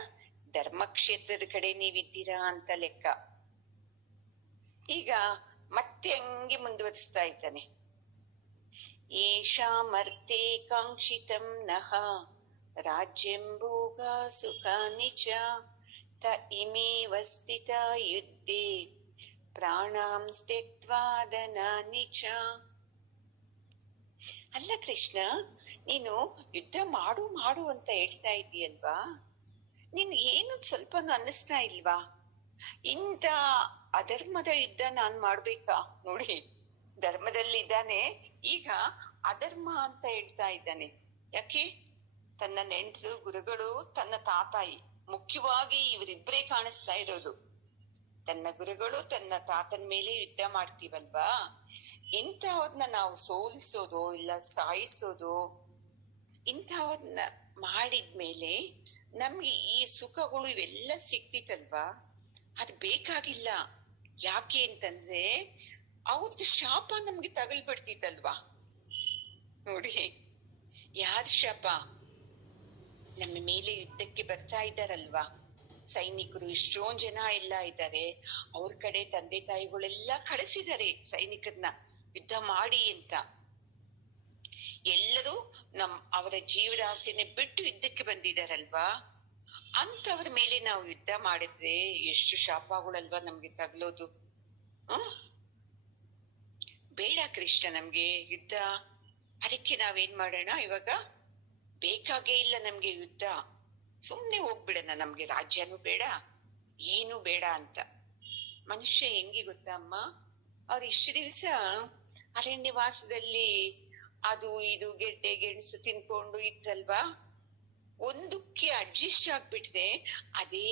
ಧರ್ಮಕ್ಷೇತ್ರದ ಕಡೆ ನೀವಿದ್ದೀರಾ ಅಂತ ಲೆಕ್ಕ. ಈಗ ಮತ್ತೆ ಹಂಗೆ ಮುಂದುವರಿಸ್ತಾ ಇದ್ದಾನೆ. ಏಷಾಮರ್ಥೇ ಕಾಂಕ್ಷಿತಂ ನಃ ರಾಜ್ಯಂ ಭೋಗ ಸುಖಾನಿ ಚ ತ ಇಮೇವ ಸ್ಥಿತಾ ಯುದ್ಧೇ ಪ್ರಾಣಾಂ ತ್ಯಕ್ತ್ವಾ ಧನಾನಿ ಚ. ಅಲ್ಲ ಕೃಷ್ಣ, ನೀನು ಯುದ್ಧ ಮಾಡು ಮಾಡು ಅಂತ ಹೇಳ್ತಾ ಇದೀಯಲ್ವಾ, ನಿನ್ ಏನು ಸ್ವಲ್ಪನೂ ಅನ್ನಿಸ್ತಾ ಇಲ್ವಾ? ಇಂಥ ಅಧರ್ಮದ ಯುದ್ಧ ನಾನ್ ಮಾಡ್ಬೇಕಾ? ನೋಡಿ, ಧರ್ಮದಲ್ಲಿದ್ದಾನೆ, ಈಗ ಅಧರ್ಮ ಅಂತ ಹೇಳ್ತಾ ಇದ್ದಾನೆ. ಯಾಕೆ? ತನ್ನ ನೆಂಟರು, ಗುರುಗಳು, ತನ್ನ ತಾತಾಯಿ, ಮುಖ್ಯವಾಗಿ ಇವರಿಬ್ಬರೇ ಕಾಣಿಸ್ತಾ ಇರೋದು. ತನ್ನ ಗುರುಗಳು, ತನ್ನ ತಾತನ ಮೇಲೆ ಯುದ್ಧ ಮಾಡ್ತೀವಲ್ವಾ, ಇಂಥವ್ರನ್ನ ನಾವು ಸೋಲಿಸೋದು ಇಲ್ಲ ಸಾಯಿಸೋದು, ಇಂಥವ್ರನ್ನ ಮಾಡಿದ್ಮೇಲೆ ನಮ್ಗೆ ಈ ಸುಖಗಳು ಇವೆಲ್ಲ ಸಿಕ್ತಿತ್ತಲ್ವಾ, ಅದು ಬೇಕಾಗಿಲ್ಲ. ಯಾಕೆ ಅಂತಂದ್ರೆ ಅವ್ರದ್ದು ಶಾಪ ನಮ್ಗೆ ತಗಲ್ಬಿಡ್ತಿತ್ತಲ್ವಾ. ನೋಡಿ, ಯಾರ ಶಾಪ? ನಮ್ಮ ಮೇಲೆ ಯುದ್ಧಕ್ಕೆ ಬರ್ತಾ ಇದ್ದಾರಲ್ವಾ ಸೈನಿಕರು, ಎಷ್ಟೊಂದ್ ಜನ ಎಲ್ಲ ಇದ್ದಾರೆ. ಅವ್ರ ಕಡೆ ತಂದೆ ತಾಯಿಗಳೆಲ್ಲ ಕಳಿಸಿದ್ದಾರೆ ಸೈನಿಕರನ್ನ ಯುದ್ಧ ಮಾಡಿ ಅಂತ. ಎಲ್ಲರೂ ಅವರ ಜೀವರಾಸೆನೆ ಬಿಟ್ಟು ಯುದ್ಧಕ್ಕೆ ಬಂದಿದಾರಲ್ವಾ, ಅಂತವ್ರ ಮೇಲೆ ನಾವು ಯುದ್ಧ ಮಾಡಿದ್ರೆ ಎಷ್ಟು ಶಾಪಗಳಲ್ವಾ ನಮ್ಗೆ ತಗ್ಲೋದು. ಬೇಡ ಕೃಷ್ಣ ನಮ್ಗೆ ಯುದ್ಧ. ಅದಕ್ಕೆ ನಾವೇನ್ ಮಾಡೋಣ, ಇವಾಗ ಬೇಕಾಗೇ ಇಲ್ಲ ನಮ್ಗೆ ಯುದ್ಧ, ಸುಮ್ನೆ ಹೋಗ್ಬಿಡೋಣ, ನಮ್ಗೆ ರಾಜ್ಯನೂ ಬೇಡ ಏನು ಬೇಡ ಅಂತ. ಮನುಷ್ಯ ಹೆಂಗೆ ಗೊತ್ತಾ ಅಮ್ಮ, ಅವ್ರು ಇಷ್ಟು ದಿವಸ ಅರಣ್ಯವಾಸದಲ್ಲಿ ಅದು ಇದು ಗೆಡ್ಡೆ ಗೆಣಸು ತಿನ್ಕೊಂಡು ಇತ್ತಲ್ವಾ, ಒಂದಕ್ಕೆ ಅಡ್ಜಸ್ಟ್ ಆಗ್ಬಿಟ್ರೆ ಅದೇ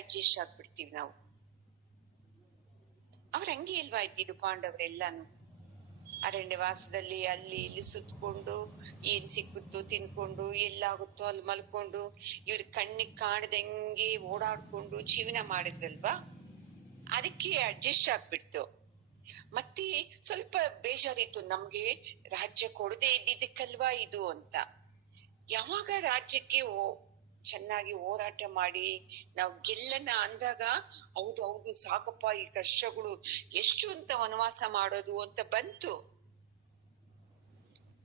ಅಡ್ಜಸ್ಟ್ ಆಗ್ಬಿಡ್ತೀವಿ ನಾವು. ಅವ್ರ ಹಂಗೆ ಅಲ್ವಾ ಇದ್ದಿದ್ದು ಪಾಂಡವರೆಲ್ಲಾನು. ಅರಣ್ಯವಾಸದಲ್ಲಿ ಅಲ್ಲಿ ಇಲ್ಲಿ ಸುತ್ಕೊಂಡು, ಏನ್ ಸಿಕ್ಕುತ್ತೋ ತಿನ್ಕೊಂಡು, ಎಲ್ಲಾಗುತ್ತೋ ಅಲ್ಲಿ ಮಲ್ಕೊಂಡು, ಇವ್ರ ಕಣ್ಣಿಗೆ ಕಾಣದಂಗೆ ಓಡಾಡ್ಕೊಂಡು ಜೀವನ ಮಾಡಿದ್ರಲ್ವಾ, ಅದಕ್ಕೆ ಅಡ್ಜಸ್ಟ್ ಆಗ್ಬಿಡ್ತು. ಮತ್ತೆ ಸ್ವಲ್ಪ ಬೇಜಾರಿತ್ತು, ನಮ್ಗೆ ರಾಜ್ಯ ಕೊಡದೆ ಇದ್ದಿದ್ದಕ್ಕಲ್ವಾ ಇದು ಅಂತ. ಯಾವಾಗ ರಾಜ್ಯಕ್ಕೆ ಚೆನ್ನಾಗಿ ಹೋರಾಟ ಮಾಡಿ ನಾವು ಗೆಲ್ಲನ ಅಂದಾಗ, ಹೌದು ಹೌದು ಸಾಕಪ್ಪ, ಈ ಕಷ್ಟಗಳು ಎಷ್ಟು ಅಂತ ವನವಾಸ ಮಾಡೋದು ಅಂತ ಬಂತು.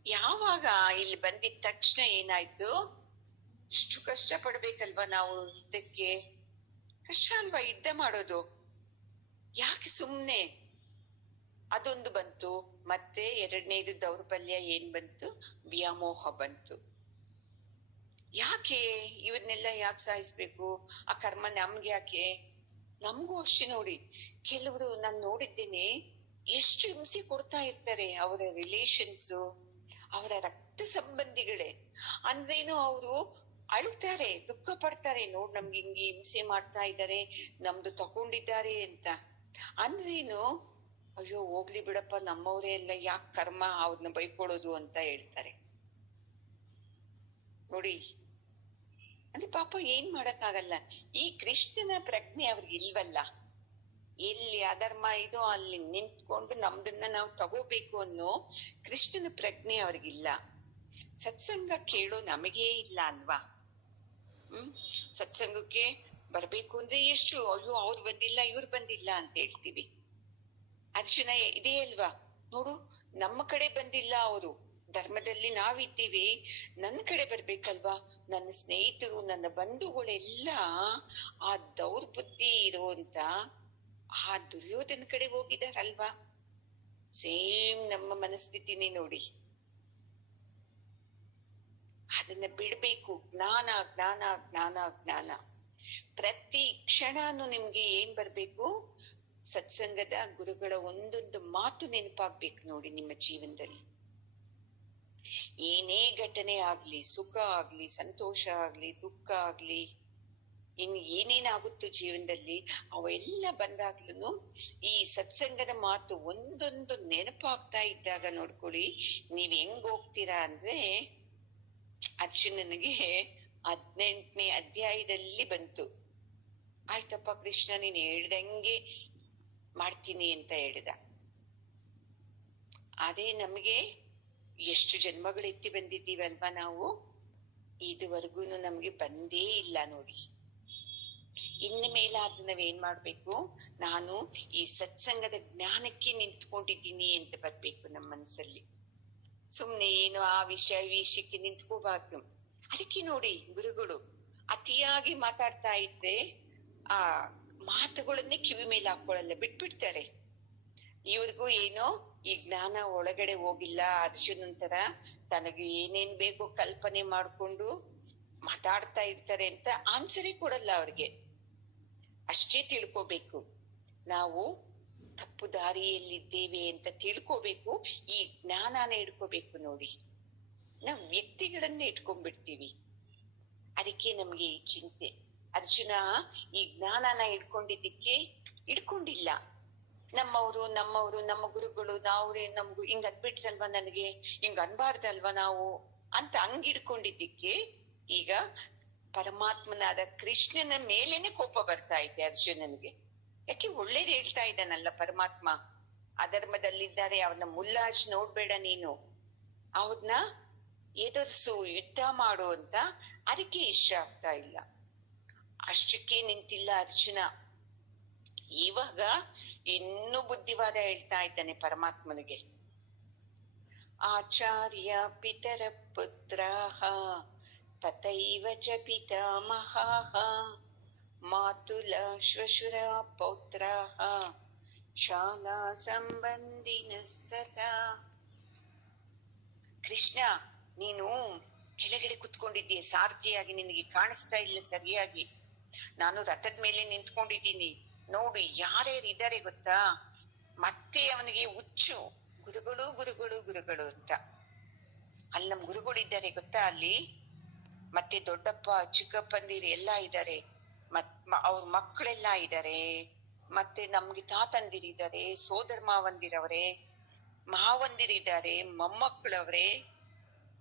ಯಾವಾಗ ಇಲ್ಲಿ ಬಂದಿದ ತಕ್ಷಣ ಏನಾಯ್ತು, ಇಷ್ಟು ಕಷ್ಟ ಪಡ್ಬೇಕಲ್ವಾ ನಾವು, ಯುದ್ಧಕ್ಕೆ ಕಷ್ಟ ಅಲ್ವಾ ಯುದ್ಧ ಮಾಡೋದು, ಯಾಕೆ ಸುಮ್ನೆ? ಅದೊಂದು ಬಂತು. ಮತ್ತೆ ಎರಡನೇದು ದೌರ್ಬಲ್ಯ ಏನ್ ಬಂತು? ವ್ಯಾಮೋಹ ಬಂತು. ಯಾಕೆ ಇವನ್ನೆಲ್ಲ ಯಾಕೆ ಸಾಯಿಸ್ಬೇಕು? ಆ ಕರ್ಮ ನಮ್ಗೆ ಯಾಕೆ? ನಮಗೂ ಅಷ್ಟೇ ನೋಡಿ, ಕೆಲವರು ನಾನು ನೋಡಿದ್ದೇನೆ, ಎಷ್ಟು ಹಿಂಸೆ ಕೊಡ್ತಾ ಇರ್ತಾರೆ ಅವರ ರಿಲೇಷನ್ಸ್, ಅವರ ರಕ್ತ ಸಂಬಂಧಿಗಳೇ. ಅಂದ್ರೇನು, ಅವರು ಅಳ್ತಾರೆ, ದುಃಖ ಪಡ್ತಾರೆ, ನೋಡ್ ನಮ್ಗೆ ಹಿಂಗೆ ಹಿಂಸೆ ಮಾಡ್ತಾ ಇದ್ದಾರೆ, ನಮ್ದು ತಕೊಂಡಿದ್ದಾರೆ ಅಂತ. ಅಂದ್ರೇನು, ಅಯ್ಯೋ ಹೋಗ್ಲಿ ಬಿಡಪ್ಪ, ನಮ್ಮವರೇ ಎಲ್ಲ, ಯಾಕೆ ಕರ್ಮ ಅವ್ರನ್ನ ಬೈಕೊಳ್ಳೋದು ಅಂತ ಹೇಳ್ತಾರೆ ನೋಡಿ. ಅಂದ್ರೆ ಪಾಪ ಏನ್ ಮಾಡಕ್ಕಾಗಲ್ಲ. ಈ ಕೃಷ್ಣನ ಪ್ರಜ್ಞೆ ಅವ್ರಿಗೆ ಇಲ್ವಲ್ಲ. ಎಲ್ಲಿ ಅಧರ್ಮ ಇದೋ ಅಲ್ಲಿ ನಿಂತ್ಕೊಂಡು ನಮ್ದನ್ನ ನಾವು ತಗೋಬೇಕು ಅನ್ನೋ ಕೃಷ್ಣನ ಪ್ರಜ್ಞೆ ಅವ್ರಿಗಿಲ್ಲ. ಸತ್ಸಂಗ ಕೇಳೋ ನಮಗೇ ಇಲ್ಲ ಅಲ್ವಾ. ಸತ್ಸಂಗಕ್ಕೆ ಬರ್ಬೇಕು ಅಂದ್ರೆ ಎಷ್ಟು, ಅಯ್ಯೋ ಅವ್ರು ಬಂದಿಲ್ಲ ಇವ್ರು ಬಂದಿಲ್ಲ ಅಂತ ಹೇಳ್ತೀವಿ. ಅರ್ಜುನ ಇದೇ ಅಲ್ವಾ, ನೋಡು ನಮ್ಮ ಕಡೆ ಬಂದಿಲ್ಲ ಅವರು, ಧರ್ಮದಲ್ಲಿ ನಾವಿದ್ದೀವಿ, ನನ್ ಕಡೆ ಬರ್ಬೇಕಲ್ವಾ? ನನ್ನ ಸ್ನೇಹಿತರು, ನನ್ನ ಬಂಧುಗಳೆಲ್ಲ ಆ ದೌರ್ಬುದ್ಧಿ ಇರುವಂತ ಆ ದುರ್ಯೋಧನ ಕಡೆ ಹೋಗಿದಾರಲ್ವಾ? ಸೇಮ್ ನಮ್ಮ ಮನಸ್ಥಿತಿನೇ ನೋಡಿ. ಅದನ್ನ ಬಿಡ್ಬೇಕು. ಜ್ಞಾನ ಜ್ಞಾನ ಜ್ಞಾನ ಜ್ಞಾನ. ಪ್ರತಿ ಕ್ಷಣನು ನಿಮ್ಗೆ ಏನ್ ಬರ್ಬೇಕು? ಸತ್ಸಂಗದ ಗುರುಗಳ ಒಂದೊಂದು ಮಾತು ನೆನಪಾಗ್ಬೇಕು ನೋಡಿ ನಿಮ್ಮ ಜೀವನದಲ್ಲಿ. ಏನೇ ಘಟನೆ ಆಗ್ಲಿ, ಸುಖ ಆಗ್ಲಿ, ಸಂತೋಷ ಆಗ್ಲಿ, ದುಃಖ ಆಗ್ಲಿ, ಇನ್ನು ಏನೇನಾಗುತ್ತೋ ಜೀವನದಲ್ಲಿ, ಅವೆಲ್ಲ ಬಂದಾಗ್ಲೂ ಈ ಸತ್ಸಂಗದ ಮಾತು ಒಂದೊಂದು ನೆನಪಾಗ್ತಾ ಇದ್ದಾಗ ನೋಡ್ಕೊಳ್ಳಿ, ನೀವ್ ಹೆಂಗ್ ಹೋಗ್ತೀರಾ ಅಂದ್ರೆ, ಅರ್ಜುನನಿಗೆ 18ನೇ ಅಧ್ಯಾಯದಲ್ಲಿ ಬಂತು. ಆಯ್ತಪ್ಪ ಕೃಷ್ಣ, ನೀನ್ ಹೇಳ್ದಂಗೆ ಮಾಡ್ತೀನಿ ಅಂತ ಹೇಳಿದ. ಅದೇ ನಮ್ಗೆ ಎಷ್ಟು ಜನ್ಮಗಳು ಎತ್ತಿ ಬಂದಿದ್ದೀವಲ್ವಾ ನಾವು, ಇದುವರೆಗೂ ನಮ್ಗೆ ಬಂದೇ ಇಲ್ಲ ನೋಡಿ. ಇನ್ನು ಮೇಲಾದ್ರೂ ನಾವೇನ್ ಮಾಡ್ಬೇಕು? ನಾನು ಈ ಸತ್ಸಂಗದ ಜ್ಞಾನಕ್ಕೆ ನಿಂತ್ಕೊಂಡಿದ್ದೀನಿ ಅಂತ ಬರ್ಬೇಕು ನಮ್ಮ ಮನಸ್ಸಲ್ಲಿ. ಸುಮ್ನೆ ಏನು ಆ ವಿಷಯಕ್ಕೆ ನಿಂತ್ಕೋಬಾರ್ದು. ಅದಕ್ಕೆ ನೋಡಿ, ಗುರುಗಳು ಅತಿಯಾಗಿ ಮಾತಾಡ್ತಾ ಇದ್ರೆ ಆ ಮಾತುಗಳನ್ನೇ ಕಿವಿ ಮೇಲೆ ಹಾಕೊಳ್ಳಲ್ಲ, ಬಿಟ್ಬಿಡ್ತಾರೆ. ಇವ್ರಿಗೂ ಏನೋ ಈ ಜ್ಞಾನ ಒಳಗಡೆ ಹೋಗಿಲ್ಲ. ಅರ್ಜುನನ್ ತರ ತನಗೆ ಏನೇನ್ ಬೇಕೋ ಕಲ್ಪನೆ ಮಾಡ್ಕೊಂಡು ಮಾತಾಡ್ತಾ ಇರ್ತಾರೆ ಅಂತ ಆನ್ಸರೇ ಕೊಡಲ್ಲ ಅವ್ರಿಗೆ. ಅಷ್ಟೇ ತಿಳ್ಕೋಬೇಕು, ನಾವು ತಪ್ಪು ದಾರಿಯಲ್ಲಿದ್ದೇವೆ ಅಂತ ತಿಳ್ಕೋಬೇಕು. ಈ ಜ್ಞಾನನ ಇಟ್ಕೋಬೇಕು ನೋಡಿ. ನಾವ್ ವ್ಯಕ್ತಿಗಳನ್ನ ಇಟ್ಕೊಂಡ್ಬಿಡ್ತೀವಿ, ಅದಕ್ಕೆ ನಮ್ಗೆ ಈ ಚಿಂತೆ. ಅರ್ಜುನ ಈ ಜ್ಞಾನನ ಇಟ್ಕೊಂಡಿಲ್ಲ. ನಮ್ಮವರು ನಮ್ಮ ಗುರುಗಳು ನಮ್ಗೂ ಹಿಂಗ್ ಅನ್ಬಿಟ್ರಲ್ವಾ, ನನಗೆ ಹಿಂಗ್ ಅನ್ಬಾರ್ದಲ್ವಾ ನಾವು ಅಂತ ಹಂಗಿಡ್ಕೊಂಡಿದ್ದಕ್ಕೆ ಈಗ ಪರಮಾತ್ಮನಾದ ಕೃಷ್ಣನ ಮೇಲೇನೆ ಕೋಪ ಬರ್ತಾ ಇದೆ ಅರ್ಜುನನಿಗೆ. ಯಾಕೆ? ಒಳ್ಳೇದ್ ಹೇಳ್ತಾ ಇದ್ದಾನಲ್ಲ ಪರಮಾತ್ಮ. ಅಧರ್ಮದಲ್ಲಿದ್ದಾರೆ, ಅವನ ಮುಲ್ಲಾಜ್ ನೋಡ್ಬೇಡ ನೀನು, ಅವನ್ನ ಎದುರ್ಸು, ಯುದ್ಧ ಮಾಡು ಅಂತ. ಅದಕ್ಕೆ ಇಷ್ಟ ಆಗ್ತಾ ಇಲ್ಲ. ಅಷ್ಟಕ್ಕೆ ನಿಂತಿಲ್ಲ ಅರ್ಜುನ. ಇವಾಗ ಇನ್ನೂ ಬುದ್ಧಿವಾದ ಹೇಳ್ತಾ ಇದ್ದಾನೆ ಪರಮಾತ್ಮನಿಗೆ. ಆಚಾರ್ಯ ಪಿತರ ಪುತ್ರಾಃ ತಥೈವ ಚ ಪಿತಾಮಹಾಃ ಮಾತುಲ ಶ್ವಶುರ ಪೌತ್ರಾಃ ಶಾಲಾ ಸಂಬಂಧಿನಸ್ತಥಾ. ಕೃಷ್ಣ, ನೀನು ಕೆಳಗಡೆ ಕುತ್ಕೊಂಡಿದ್ದೀಯ ಸಾರಥಿಯಾಗಿ, ನಿನಗೆ ಕಾಣಿಸ್ತಾ ಇಲ್ಲ ಸರಿಯಾಗಿ. ನಾನು ರಥದ ಮೇಲೆ ನಿಂತ್ಕೊಂಡಿದ್ದೀನಿ ನೋಡು, ಯಾರ್ಯಾರು ಇದ್ದಾರೆ ಗೊತ್ತಾ? ಮತ್ತೆ ಅವನಿಗೆ ಹುಚ್ಚು, ಗುರುಗಳು ಗುರುಗಳು ಗುರುಗಳು ಅಂತ. ಅಲ್ಲಿ ನಮ್ ಗುರುಗಳಿದ್ದಾರೆ ಗೊತ್ತಾ ಅಲ್ಲಿ. ಮತ್ತೆ ದೊಡ್ಡಪ್ಪ ಚಿಕ್ಕಪ್ಪಂದಿರು ಎಲ್ಲಾ ಇದ್ದಾರೆ, ಅವ್ರ ಮಕ್ಕಳೆಲ್ಲಾ ಇದ್ದಾರೆ, ಮತ್ತೆ ನಮ್ಗೆ ತಾತಂದಿರಿದ್ದಾರೆ, ಸೋದರ ಮಾವಂದಿರವ್ರೆ, ಮಾವಂದಿರಿದ್ದಾರೆ, ಮೊಮ್ಮಕ್ಕಳವ್ರೆ.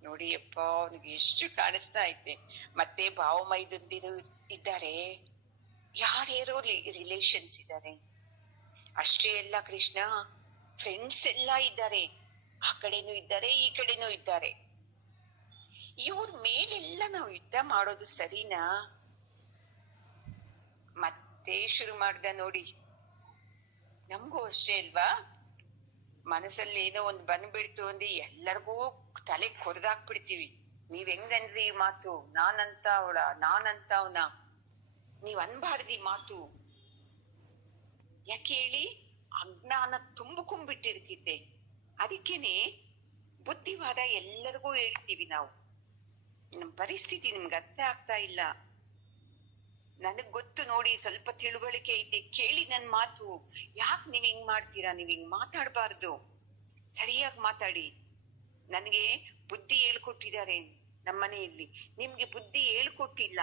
ನೋಡಿ ಅಪ್ಪ, ಅವನಿಗೆ ಎಷ್ಟು ಕಾಣಿಸ್ತಾ ಐತೆ. ಮತ್ತೆ ಭಾವ ಮೈದಂದಿರು ಇದ್ದಾರೆ, ಯಾರ್ಯಾರೋ ರಿಲೇಷನ್ಸ್ ಇದ್ದಾರೆ. ಅಷ್ಟೇ ಅಲ್ಲ ಕೃಷ್ಣ, ಫ್ರೆಂಡ್ಸ್ ಎಲ್ಲಾ ಇದ್ದಾರೆ, ಆ ಕಡೆನೂ ಇದ್ದಾರೆ, ಈ ಕಡೆನೂ ಇದ್ದಾರೆ. ಇವ್ರ ಮೇಲೆಲ್ಲ ನಾವು ಯುದ್ಧ ಮಾಡೋದು ಸರಿನಾ? ಮತ್ತೆ ಶುರು ಮಾಡ್ದ ನೋಡಿ. ನಮ್ಗೂ ಅಷ್ಟೇ ಅಲ್ವಾ, ಮನಸ್ಸಲ್ಲಿ ಏನೋ ಒಂದ್ ಬಂದ್ಬಿಡ್ತು ಅಂದ್ರೆ ಎಲ್ಲರಿಗೂ ತಲೆ ಕೊರ್ದಾಕ್ಬಿಡ್ತೀವಿ. ನೀವ್ ಹೆಂಗನ್ರಿ ಈ ಮಾತು, ನಾನಂತ ಅವನ, ನೀವ್ ಅನ್ಬಾರ್ದಿ ಮಾತು. ಯಾಕೆ ಹೇಳಿ? ಅಜ್ಞಾನ ತುಂಬಿಕೊಂಡ್ಬಿಟ್ಟಿರ್ತಿದ್ದೆ. ಅದಕ್ಕೇನೆ ಬುದ್ಧಿವಾದ ಎಲ್ಲರಿಗೂ ಹೇಳ್ತೀವಿ ನಾವು. ನಮ್ ಪರಿಸ್ಥಿತಿ ನಿಮ್ಗೆ ಅರ್ಥ ಆಗ್ತಾ ಇಲ್ಲ. ನನಗ್ ಗೊತ್ತು ನೋಡಿ, ಸ್ವಲ್ಪ ತಿಳುವಳಿಕೆ ಐತೆ, ಕೇಳಿ ನನ್ ಮಾತು. ಯಾಕೆ ನೀವ್ ಹಿಂಗ್ ಮಾಡ್ತೀರಾ? ನೀವ್ ಹಿಂಗ್ ಮಾತಾಡ್ಬಾರ್ದು, ಸರಿಯಾಗಿ ಮಾತಾಡಿ. ನನಗೆ ಬುದ್ಧಿ ಹೇಳ್ಕೊಟ್ಟಿದ್ದಾರೆ ನಮ್ಮನೆಯಲ್ಲಿ, ನಿಮ್ಗೆ ಬುದ್ಧಿ ಹೇಳ್ಕೊಟ್ಟಿಲ್ಲ.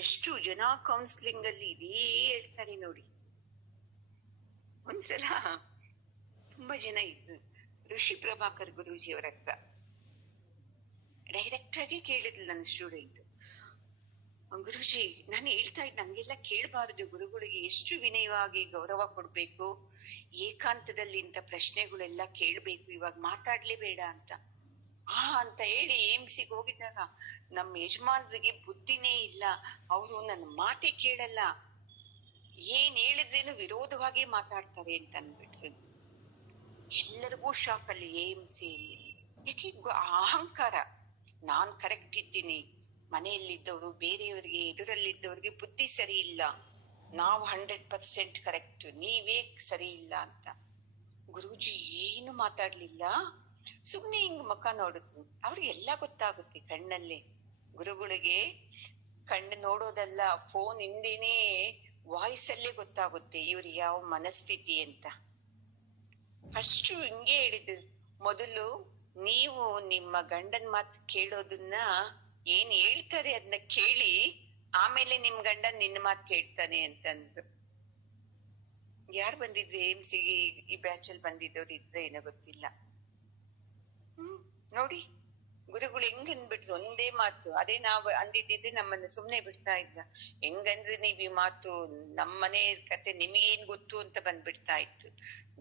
ಎಷ್ಟು ಜನ ಕೌನ್ಸಿಲಿಂಗ್ ಅಲ್ಲಿ ಇದೇ ಹೇಳ್ತಾರೆ ನೋಡಿ. ಒಂದ್ಸಲ ತುಂಬಾ ಜನ ಇದ್ದು ಋಷಿ ಪ್ರಭಾಕರ್ ಗುರೂಜಿ ಅವರ ಹತ್ರ ಡೈರೆಕ್ಟ್ ಆಗಿ ಕೇಳಿದ್ಲು ನನ್ನ ಸ್ಟೂಡೆಂಟ್. ಗುರುಜಿ, ನಾನು ಹೇಳ್ತಾ ಇದ್ದ ಹಂಗೆಲ್ಲ ಕೇಳಬಾರದು, ಗುರುಗಳಿಗೆ ಎಷ್ಟು ವಿನಯವಾಗಿ ಗೌರವ ಕೊಡ್ಬೇಕು, ಏಕಾಂತದಲ್ಲಿ ಇಂಥ ಪ್ರಶ್ನೆಗಳೆಲ್ಲ ಕೇಳ್ಬೇಕು, ಇವಾಗ ಮಾತಾಡ್ಲೇಬೇಡ ಅಂತ ಅಂತ ಹೇಳಿ ಏಮ್ಸಿಗೆ ಹೋಗಿದ್ದಾಗ ನಮ್ಮ ಯಜಮಾನ್ರಿಗೆ ಬುದ್ಧಿನೇ ಇಲ್ಲ, ಅವರು ನನ್ನ ಮಾತೇ ಕೇಳಲ್ಲ, ಏನ್ ಹೇಳಿದ್ರೇನು ವಿರೋಧವಾಗಿ ಮಾತಾಡ್ತಾರೆ ಅಂತ ಅಂದ್ಬಿಟ್ರು. ಎಲ್ಲರಿಗೂ ಶಾಕ್ ಅಲ್ಲಿ ಏಮ್ಸಿಯಲ್ಲಿ. ಯಾಕೆ ಅಹಂಕಾರ. ನಾನ್ ಕರೆಕ್ಟ್ ಇದ್ದೀನಿ, ಮನೆಯಲ್ಲಿದ್ದವರು ಬೇರೆಯವರಿಗೆ ಎದುರಲ್ಲಿದ್ದವ್ರಿಗೆ ಬುದ್ಧಿ ಸರಿ ಇಲ್ಲ, ನಾವು 100% ಕರೆಕ್ಟ್, ನೀವೇ ಸರಿ ಇಲ್ಲ ಅಂತ. ಗುರೂಜಿ ಏನು ಮಾತಾಡ್ಲಿಲ್ಲ, ಸುಮ್ನೆ ಹಿಂಗ್ ಮುಖ ನೋಡಿದ್ರು. ಅವ್ರಿಗೆಲ್ಲ ಗೊತ್ತಾಗುತ್ತೆ ಕಣ್ಣಲ್ಲಿ. ಗುರುಗಳಿಗೆ ಕಣ್ಣು ನೋಡೋದಲ್ಲ, ಫೋನ್ ಹಿಂದೇನೆ ವಾಯ್ಸ್ ಅಲ್ಲೇ ಗೊತ್ತಾಗುತ್ತೆ ಇವ್ರು ಯಾವ ಮನಸ್ಥಿತಿ ಅಂತ. ಫಸ್ಟ್ ಹಿಂಗೆ ಹೇಳಿದ್ರು, ಮೊದಲು ನೀವು ನಿಮ್ಮ ಗಂಡನ್ ಮಾತು ಕೇಳೋದನ್ನ, ಏನ್ ಹೇಳ್ತಾರೆ ಅದನ್ನ ಕೇಳಿ, ಆಮೇಲೆ ನಿಮ್ ಗಂಡ ನಿನ್ನ ಮಾತು ಕೇಳ್ತಾನೆ ಅಂತಂದ್ರು. ಯಾರು ಬಂದಿದ್ರೆ AMCಗೆ ಈ ಬ್ಯಾಚ್ ಅಲ್ಲಿ ಬಂದಿದ್ದವ್ರು ಇದ್ರೆ ಏನೋ ಗೊತ್ತಿಲ್ಲ. ನೋಡಿ ಗುರುಗಳು ಹೆಂಗ್ ಅಂದ್ಬಿಟ್ರು, ಒಂದೇ ಮಾತು. ಅದೇ ನಾವು ಅಂದಿದ್ದಿದ್ರೆ ನಮ್ಮನ್ನ ಸುಮ್ನೆ ಬಿಡ್ತಾ ಇದ್ದ. ಹೆಂಗಂದ್ರೆ ನೀವ್ ಈ ಮಾತು, ನಮ್ಮನೆ ಕತೆ ನಿಮಗೇನ್ ಗೊತ್ತು ಅಂತ ಬಂದ್ಬಿಡ್ತಾ ಇತ್ತು.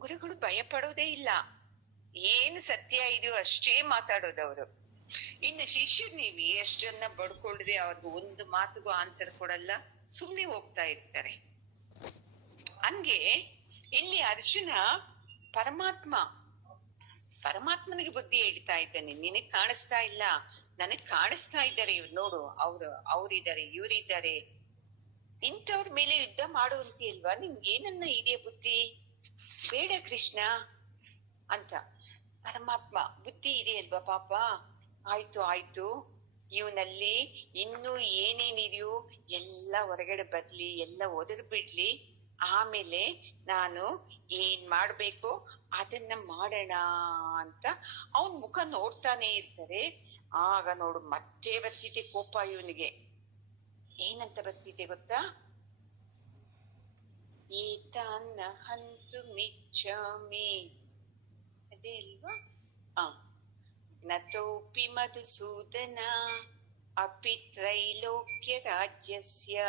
ಗುರುಗಳು ಭಯ ಪಡೋದೇ ಇಲ್ಲ, ಏನು ಸತ್ಯ ಇದೆಯೋ ಅಷ್ಟೇ ಮಾತಾಡೋದವ್ರು. ಇನ್ನು ಶಿಷ್ಯರು ನೀವು ಎಷ್ಟನ್ನ ಬಡ್ಕೊಳ್ದೆ ಅವ್ರಿಗೆ ಒಂದು ಮಾತುಗೂ ಆನ್ಸರ್ ಕೊಡಲ್ಲ, ಸುಮ್ನೆ ಹೋಗ್ತಾ ಇರ್ತಾರೆ. ಹಂಗೆ ಇಲ್ಲಿ ಅರ್ಜುನ ಪರಮಾತ್ಮನಿಗೆ ಬುದ್ಧಿ ಹೇಳ್ತಾ ಇದ್ದಾನೆ. ನಿನಗ್ ಕಾಣಿಸ್ತಾ ಇಲ್ಲ, ನನಗ್ ಕಾಣಿಸ್ತಾ ಇದ್ದಾರೆ, ಇವ್ರು ನೋಡು, ಅವ್ರಿದ್ದಾರೆ, ಇವ್ರಿದ್ದಾರೆ, ಇಂಥವ್ರ ಮೇಲೆ ಯುದ್ಧ ಮಾಡುವಂತೀಯಲ್ವಾ, ನಿನ್ಗೆ ಏನನ್ನ ಇದೆಯಾ ಬುದ್ಧಿ? ಬೇಡ ಕೃಷ್ಣ ಅಂತ. ಪರಮಾತ್ಮ ಬುದ್ಧಿ ಇದೆಯಲ್ವಾ ಪಾಪ, ಆಯ್ತು ಇವನಲ್ಲಿ ಇನ್ನು ಏನೇನಿದೆಯೋ ಎಲ್ಲ ಹೊರಗಡೆ ಬರ್ಲಿ, ಎಲ್ಲ ಒದರ್ ಬಿಡ್ಲಿ, ಆಮೇಲೆ ನಾನು ಏನ್ ಮಾಡ್ಬೇಕು ಅದನ್ನ ಮಾಡೋಣ ಅಂತ ಅವನ್ ಮುಖ ನೋಡ್ತಾನೆ ಇರ್ತಾರೆ. ಆಗ ನೋಡು ಮತ್ತೆ ಬರ್ತಿದೆ ಕೋಪ ಇವನಿಗೆ. ಏನಂತ ಬರ್ತಿದೆ ಗೊತ್ತಾ? ಏತಾನ್ನ ಹಂತು ಮಿಚ್ಚಾಮಿ, ಅದೇ ಅಲ್ವಾ? ನತೋಪಿ ಮಧುಸೂದನ ಅಪಿ ತ್ರೈಲೋಕ್ಯ ರಾಜ್ಯಸ್ಯ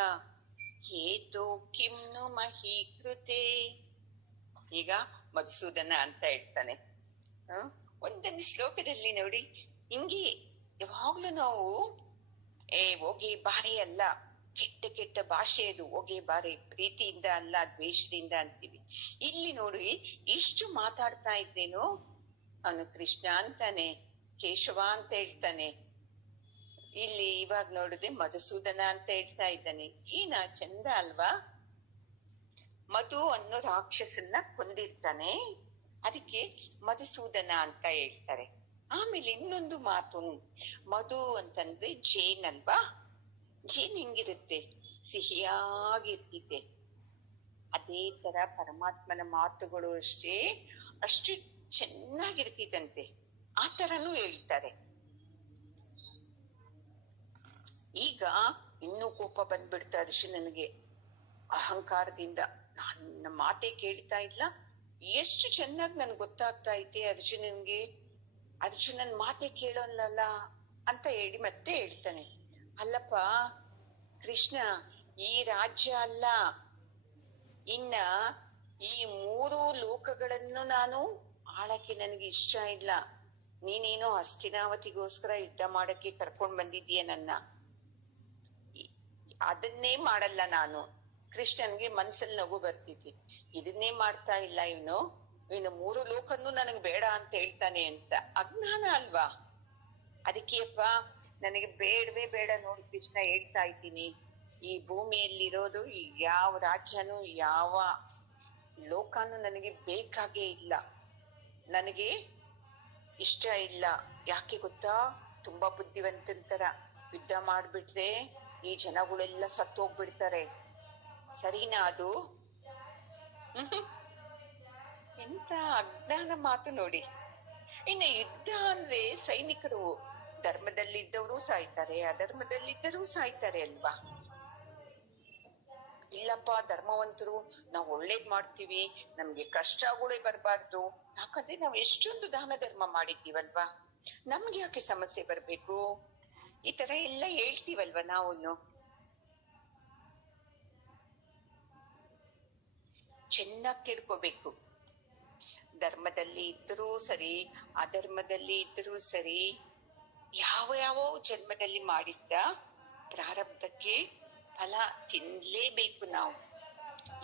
ಹೇತೋ ಕಿಮ್ನು ಮಹೀಕೃತೆ. ಈಗ ಮಧುಸೂದನ ಅಂತ ಹೇಳ್ತಾನೆ. ಒಂದೊಂದು ಶ್ಲೋಕದಲ್ಲಿ ನೋಡಿ ಹಿಂಗೆ ಯಾವಾಗ್ಲೂ ನಾವು ಹೋಗಿ ಬಾರಿ ಅಲ್ಲ, ಕೆಟ್ಟ ಭಾಷೆ ಅದು, ಹೋಗಿ ಬಾರಿ ಪ್ರೀತಿಯಿಂದ ಅಲ್ಲ ದ್ವೇಷದಿಂದ ಅಂತೀವಿ. ಇಲ್ಲಿ ನೋಡಿ ಇಷ್ಟು ಮಾತಾಡ್ತಾ ಇದ್ದೇನು, ಅವನು ಕೃಷ್ಣ ಅಂತಾನೆ, ಕೇಶವ ಅಂತ ಹೇಳ್ತಾನೆ. ಇಲ್ಲಿ ಇವಾಗ ನೋಡಿದ್ರೆ ಮಧುಸೂದನ ಅಂತ ಹೇಳ್ತಾ ಇದ್ದಾನೆ. ಏನ ಚಂದ ಅಲ್ವಾ? ಮಧು ಅನ್ನೋ ರಾಕ್ಷಸನ್ನ ಕೊಂದಿರ್ತಾನೆ, ಅದಕ್ಕೆ ಮಧುಸೂದನ ಅಂತ ಹೇಳ್ತಾರೆ. ಆಮೇಲೆ ಇನ್ನೊಂದು ಮಾತು, ಮಧು ಅಂತಂದ್ರೆ ಜೇನ್ ಅಲ್ವಾ? ಜೇನ್ ಹೆಂಗಿರುತ್ತೆ? ಸಿಹಿಯಾಗಿರ್ತಿದೆ. ಅದೇ ತರ ಪರಮಾತ್ಮನ ಮಾತುಗಳು ಅಷ್ಟೇ, ಅಷ್ಟು ಚೆನ್ನಾಗಿರ್ತಿದಂತೆ. ಆ ತರನು ಹೇಳ್ತಾರೆ. ಈಗ ಇನ್ನೂ ಕೋಪ ಬಂದ್ಬಿಡ್ತಾ ಅರ್ಜುನನಿಗೆ ಅಹಂಕಾರದಿಂದ. ನನ್ನ ಮಾತೆ ಕೇಳ್ತಾ ಇಲ್ಲ, ಎಷ್ಟು ಚೆನ್ನಾಗಿ ನನ್ಗೆ ಗೊತ್ತಾಗ್ತಾ ಐತೆ ಅರ್ಜುನನ್ಗೆ, ಅರ್ಜುನನ್ ಮಾತೆ ಕೇಳೋಲ್ಲ ಅಂತ ಹೇಳಿ ಮತ್ತೆ ಹೇಳ್ತಾನೆ. ಅಲ್ಲಪ್ಪ ಕೃಷ್ಣ, ಈ ರಾಜ್ಯ ಅಲ್ಲ, ಇನ್ನ ಈ 3 ಲೋಕಗಳನ್ನು ನಾನು ಆಳಕ್ಕೆ ನನಗೆ ಇಷ್ಟ ಇಲ್ಲ. ನೀನೇನೋ ಹಸ್ತಿನಾವತಿಗೋಸ್ಕರ ಯುದ್ಧ ಮಾಡಕ್ಕೆ ಕರ್ಕೊಂಡ್ ಬಂದಿದ್ದೀಯ ನನ್ನ, ಅದನ್ನೇ ಮಾಡಲ್ಲ ನಾನು. ಕೃಷ್ಣನ್ಗೆ ಮನ್ಸಲ್ಲಿ ನಗು ಬರ್ತಿದ್ದಿ, ಇದನ್ನೇ ಮಾಡ್ತಾ ಇಲ್ಲ ಇವನು 3 ಲೋಕನ್ನು ನನಗ್ ಬೇಡ ಅಂತ ಹೇಳ್ತಾನೆ ಅಂತ. ಅಜ್ಞಾನ ಅಲ್ವಾ? ಅದಕ್ಕೆಪ್ಪ ನನಗೆ ಬೇಡವೇ ಬೇಡ. ನೋಡಿ ಕೃಷ್ಣ ಹೇಳ್ತಾ ಇದ್ದೀನಿ, ಈ ಭೂಮಿಯಲ್ಲಿರೋದು ಯಾವ ರಾಜ್ಯನೂ ಯಾವ ಲೋಕನೂ ನನಗೆ ಬೇಕಾಗೇ ಇಲ್ಲ, ನನಗೆ ಇಷ್ಟ ಇಲ್ಲ. ಯಾಕೆ ಗೊತ್ತಾ? ತುಂಬಾ ಬುದ್ಧಿವಂತರ ಯುದ್ಧ ಮಾಡ್ಬಿಟ್ರೆ ಈ ಜನಗಳೆಲ್ಲ ಸತ್ತೋಗ್ಬಿಡ್ತಾರೆ. ಸರಿನಾ ಅದು? ಎಂತ ಅಜ್ಞಾನ ಮಾತು ನೋಡಿ. ಇನ್ನು ಯುದ್ಧ ಅಂದ್ರೆ ಸೈನಿಕರು ಧರ್ಮದಲ್ಲಿದ್ದವರು ಸಾಯ್ತಾರೆ, ಅಧರ್ಮದಲ್ಲಿದ್ದರೂ ಸಾಯ್ತಾರೆ ಅಲ್ವಾ? ಇಲ್ಲಪ್ಪ ಧರ್ಮವಂತರು ನಾವು ಒಳ್ಳೇದ್ ಮಾಡ್ತೀವಿ, ನಮ್ಗೆ ಕಷ್ಟಗಳೇ ಬರಬಾರ್ದು, ಯಾಕಂದ್ರೆ ನಾವ್ ಎಷ್ಟೊಂದು ದಾನ ಧರ್ಮ ಮಾಡಿದ್ದೀವಲ್ವಾ, ನಮ್ಗೆ ಯಾಕೆ ಸಮಸ್ಯೆ ಬರ್ಬೇಕು? ಈ ತರ ಎಲ್ಲ ಹೇಳ್ತೀವಲ್ವಾ ನಾವು. ಚೆನ್ನಾಗಿ ತಿಳ್ಕೋಬೇಕು. ಧರ್ಮದಲ್ಲಿ ಇದ್ದರೂ ಸರಿ, ಅಧರ್ಮದಲ್ಲಿ ಇದ್ದರೂ ಸರಿ, ಯಾವ ಜನ್ಮದಲ್ಲಿ ಮಾಡಿದ್ದ ಪ್ರಾರಬ್ಧಕ್ಕೆ ಫಲ ತಿನ್ಲೇಬೇಕು ನಾವು.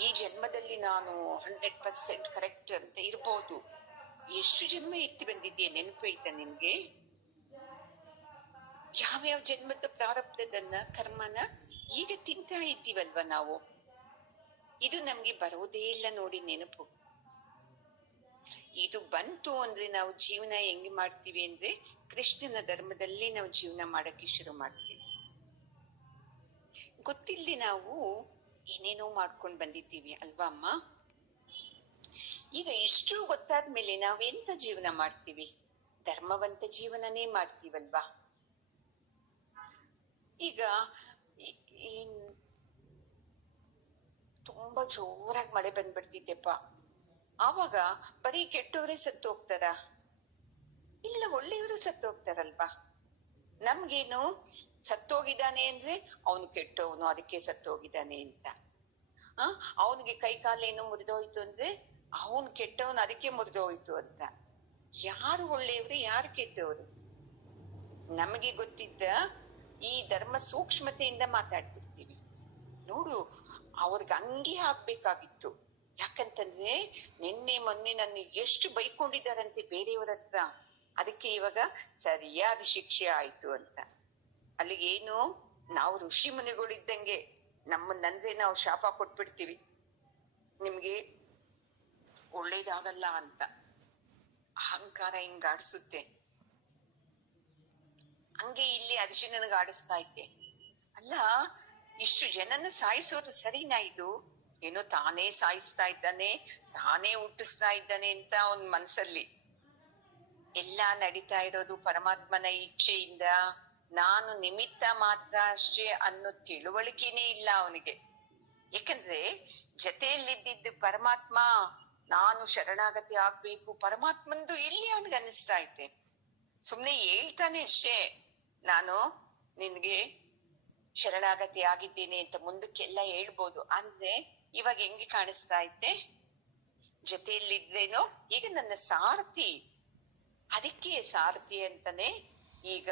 ಈ ಜನ್ಮದಲ್ಲಿ ನಾನು 100% ಕರೆಕ್ಟ್ ಅಂತ ಇರ್ಬೋದು, ಎಷ್ಟು ಜನ್ಮ ಎತ್ತಿ ಬಂದಿದ್ಯಾ ನೆನಪೈತ ನಿನ್ಗೆ? ಯಾವ್ಯಾವ ಜನ್ಮದ ಪ್ರಾರಬ್ಧದನ್ನ ಕರ್ಮನ ಈಗ ತಿಂತಾ ಇದ್ದೀವಲ್ವ ನಾವು. ಇದು ನಮ್ಗೆ ಬರೋದೇ ಇಲ್ಲ ನೋಡಿ ನೆನಪು. ಇದು ಬಂತು ಅಂದ್ರೆ ನಾವು ಜೀವನ ಹೆಂಗೆ ಮಾಡ್ತೀವಿ ಅಂದ್ರೆ ಕೃಷ್ಣನ ಧರ್ಮದಲ್ಲಿ ನಾವು ಜೀವನ ಮಾಡಕ್ಕೆ ಶುರು ಮಾಡ್ತೀವಿ. ಗೊತ್ತಿಲ್ಲದೆ ನಾವು ಏನೇನೋ ಮಾಡ್ಕೊಂಡ್ ಬಂದಿದ್ದೀವಿ ಅಲ್ವಾ ಅಮ್ಮ? ಈಗ ಇಷ್ಟು ಗೊತ್ತಾದ್ಮೇಲೆ ನಾವೆಂತ ಜೀವನ ಮಾಡ್ತೀವಿ? ಧರ್ಮವಂತ ಜೀವನನೇ ಮಾಡ್ತೀವಲ್ವಾ? ಈಗ ತುಂಬಾ ಜೋರಾಗಿ ಮಳೆ ಬಂದ್ಬಿಡ್ತಿದ್ದೆಪ್ಪ, ಆವಾಗ ಬರೀ ಕೆಟ್ಟವರೇ ಸತ್ತು ಹೋಗ್ತಾರ? ಇಲ್ಲ, ಒಳ್ಳೆಯವರು ಸತ್ತು ಹೋಗ್ತಾರಲ್ವಾ? ನಮ್ಗೇನು ಸತ್ತೋಗಿದ್ದಾನೆ ಅಂದ್ರೆ ಅವನು ಕೆಟ್ಟವನು ಅದಕ್ಕೆ ಸತ್ತೋಗಿದ್ದಾನೆ ಅಂತ. ಅವನಿಗೆ ಕೈ ಕಾಲೇನು ಮುರಿದೋಯ್ತು ಅಂದ್ರೆ ಅವನ್ ಕೆಟ್ಟವನು ಅದಕ್ಕೆ ಮುರಿದೋಯ್ತು ಅಂತ. ಯಾರು ಒಳ್ಳೆಯವರು ಯಾರು ಕೆಟ್ಟವರು? ನಮಗೆ ಗೊತ್ತಿದ್ದ ಈ ಧರ್ಮ ಸೂಕ್ಷ್ಮತೆಯಿಂದ ಮಾತಾಡ್ಬಿಡ್ತೀವಿ ನೋಡು. ಅವ್ರಿಗೆ ಹಂಗೆ ಆಗ್ಬೇಕಾಗಿತ್ತು. ಯಾಕಂತಂದ್ರೆ ನಿನ್ನೆ ಮೊನ್ನೆ ನನ್ನ ಎಷ್ಟು ಬೈಕೊಂಡಿದ್ದಾರಂತೆ ಬೇರೆಯವ್ರ ಹತ್ರ, ಅದಕ್ಕೆ ಇವಾಗ ಸರಿಯಾದ ಶಿಕ್ಷೆ ಆಯ್ತು ಅಂತ. ಅಲ್ಲಿಗೇನು, ನಾವು ಋಷಿ ಮುನಿಗಳಿದ್ದಂಗೆ ನಮ್ಮನ್ನಂದ್ರೆ ನಾವು ಶಾಪ ಕೊಟ್ಬಿಡ್ತೀವಿ, ನಿಮ್ಗೆ ಒಳ್ಳೇದಾಗಲ್ಲ ಅಂತ. ಅಹಂಕಾರ ಹಿಂಗ ಆಡಿಸುತ್ತೆ. ಹಂಗೆ ಇಲ್ಲಿ ಅರ್ಜುನನಿಗೆ ಆಡಿಸ್ತಾ ಇದ್ದೆ. ಅಲ್ಲ, ಇಷ್ಟು ಜನನ ಸಾಯಿಸೋದು ಸರಿನಾ ಇದು? ಏನೋ ತಾನೇ ಸಾಯಿಸ್ತಾ ಇದ್ದಾನೆ, ತಾನೇ ಹುಟ್ಟಿಸ್ತಾ ಇದ್ದಾನೆ ಅಂತ ಅವನ್ ಮನ್ಸಲ್ಲಿ. ಎಲ್ಲಾ ನಡೀತಾ ಇರೋದು ಪರಮಾತ್ಮನ ಇಚ್ಛೆಯಿಂದ, ನಾನು ನಿಮಿತ್ತ ಮಾತ್ರ ಅಷ್ಟೇ ಅನ್ನೋ ತಿಳುವಳಿಕೆನೇ ಇಲ್ಲ ಅವನಿಗೆ. ಯಾಕಂದ್ರೆ ಜೊತೆಯಲ್ಲಿದ್ದಿದ್ದು ಪರಮಾತ್ಮ, ನಾನು ಶರಣಾಗತಿ ಆಗ್ಬೇಕು ಪರಮಾತ್ಮಂದು ಇಲ್ಲಿ ಅವನಿಗೆ ಅನ್ನಿಸ್ತಾ ಐತೆ. ಸುಮ್ನೆ ಹೇಳ್ತಾನೆ ಅಷ್ಟೇ, ನಾನು ನಿನ್ಗೆ ಶರಣಾಗತಿ ಆಗಿದ್ದೀನಿ ಅಂತ ಮುಂದಕ್ಕೆಲ್ಲ ಹೇಳ್ಬೋದು. ಅಂದ್ರೆ ಇವಾಗ ಹೆಂಗೆ ಕಾಣಿಸ್ತಾ ಐತೆ? ಜೊತೆಯಲ್ಲಿದ್ದೇನೋ ಈಗ ನನ್ನ ಸಾರಥಿ, ಅದಕ್ಕೆ ಸಾರಥಿ ಅಂತಾನೆ ಈಗ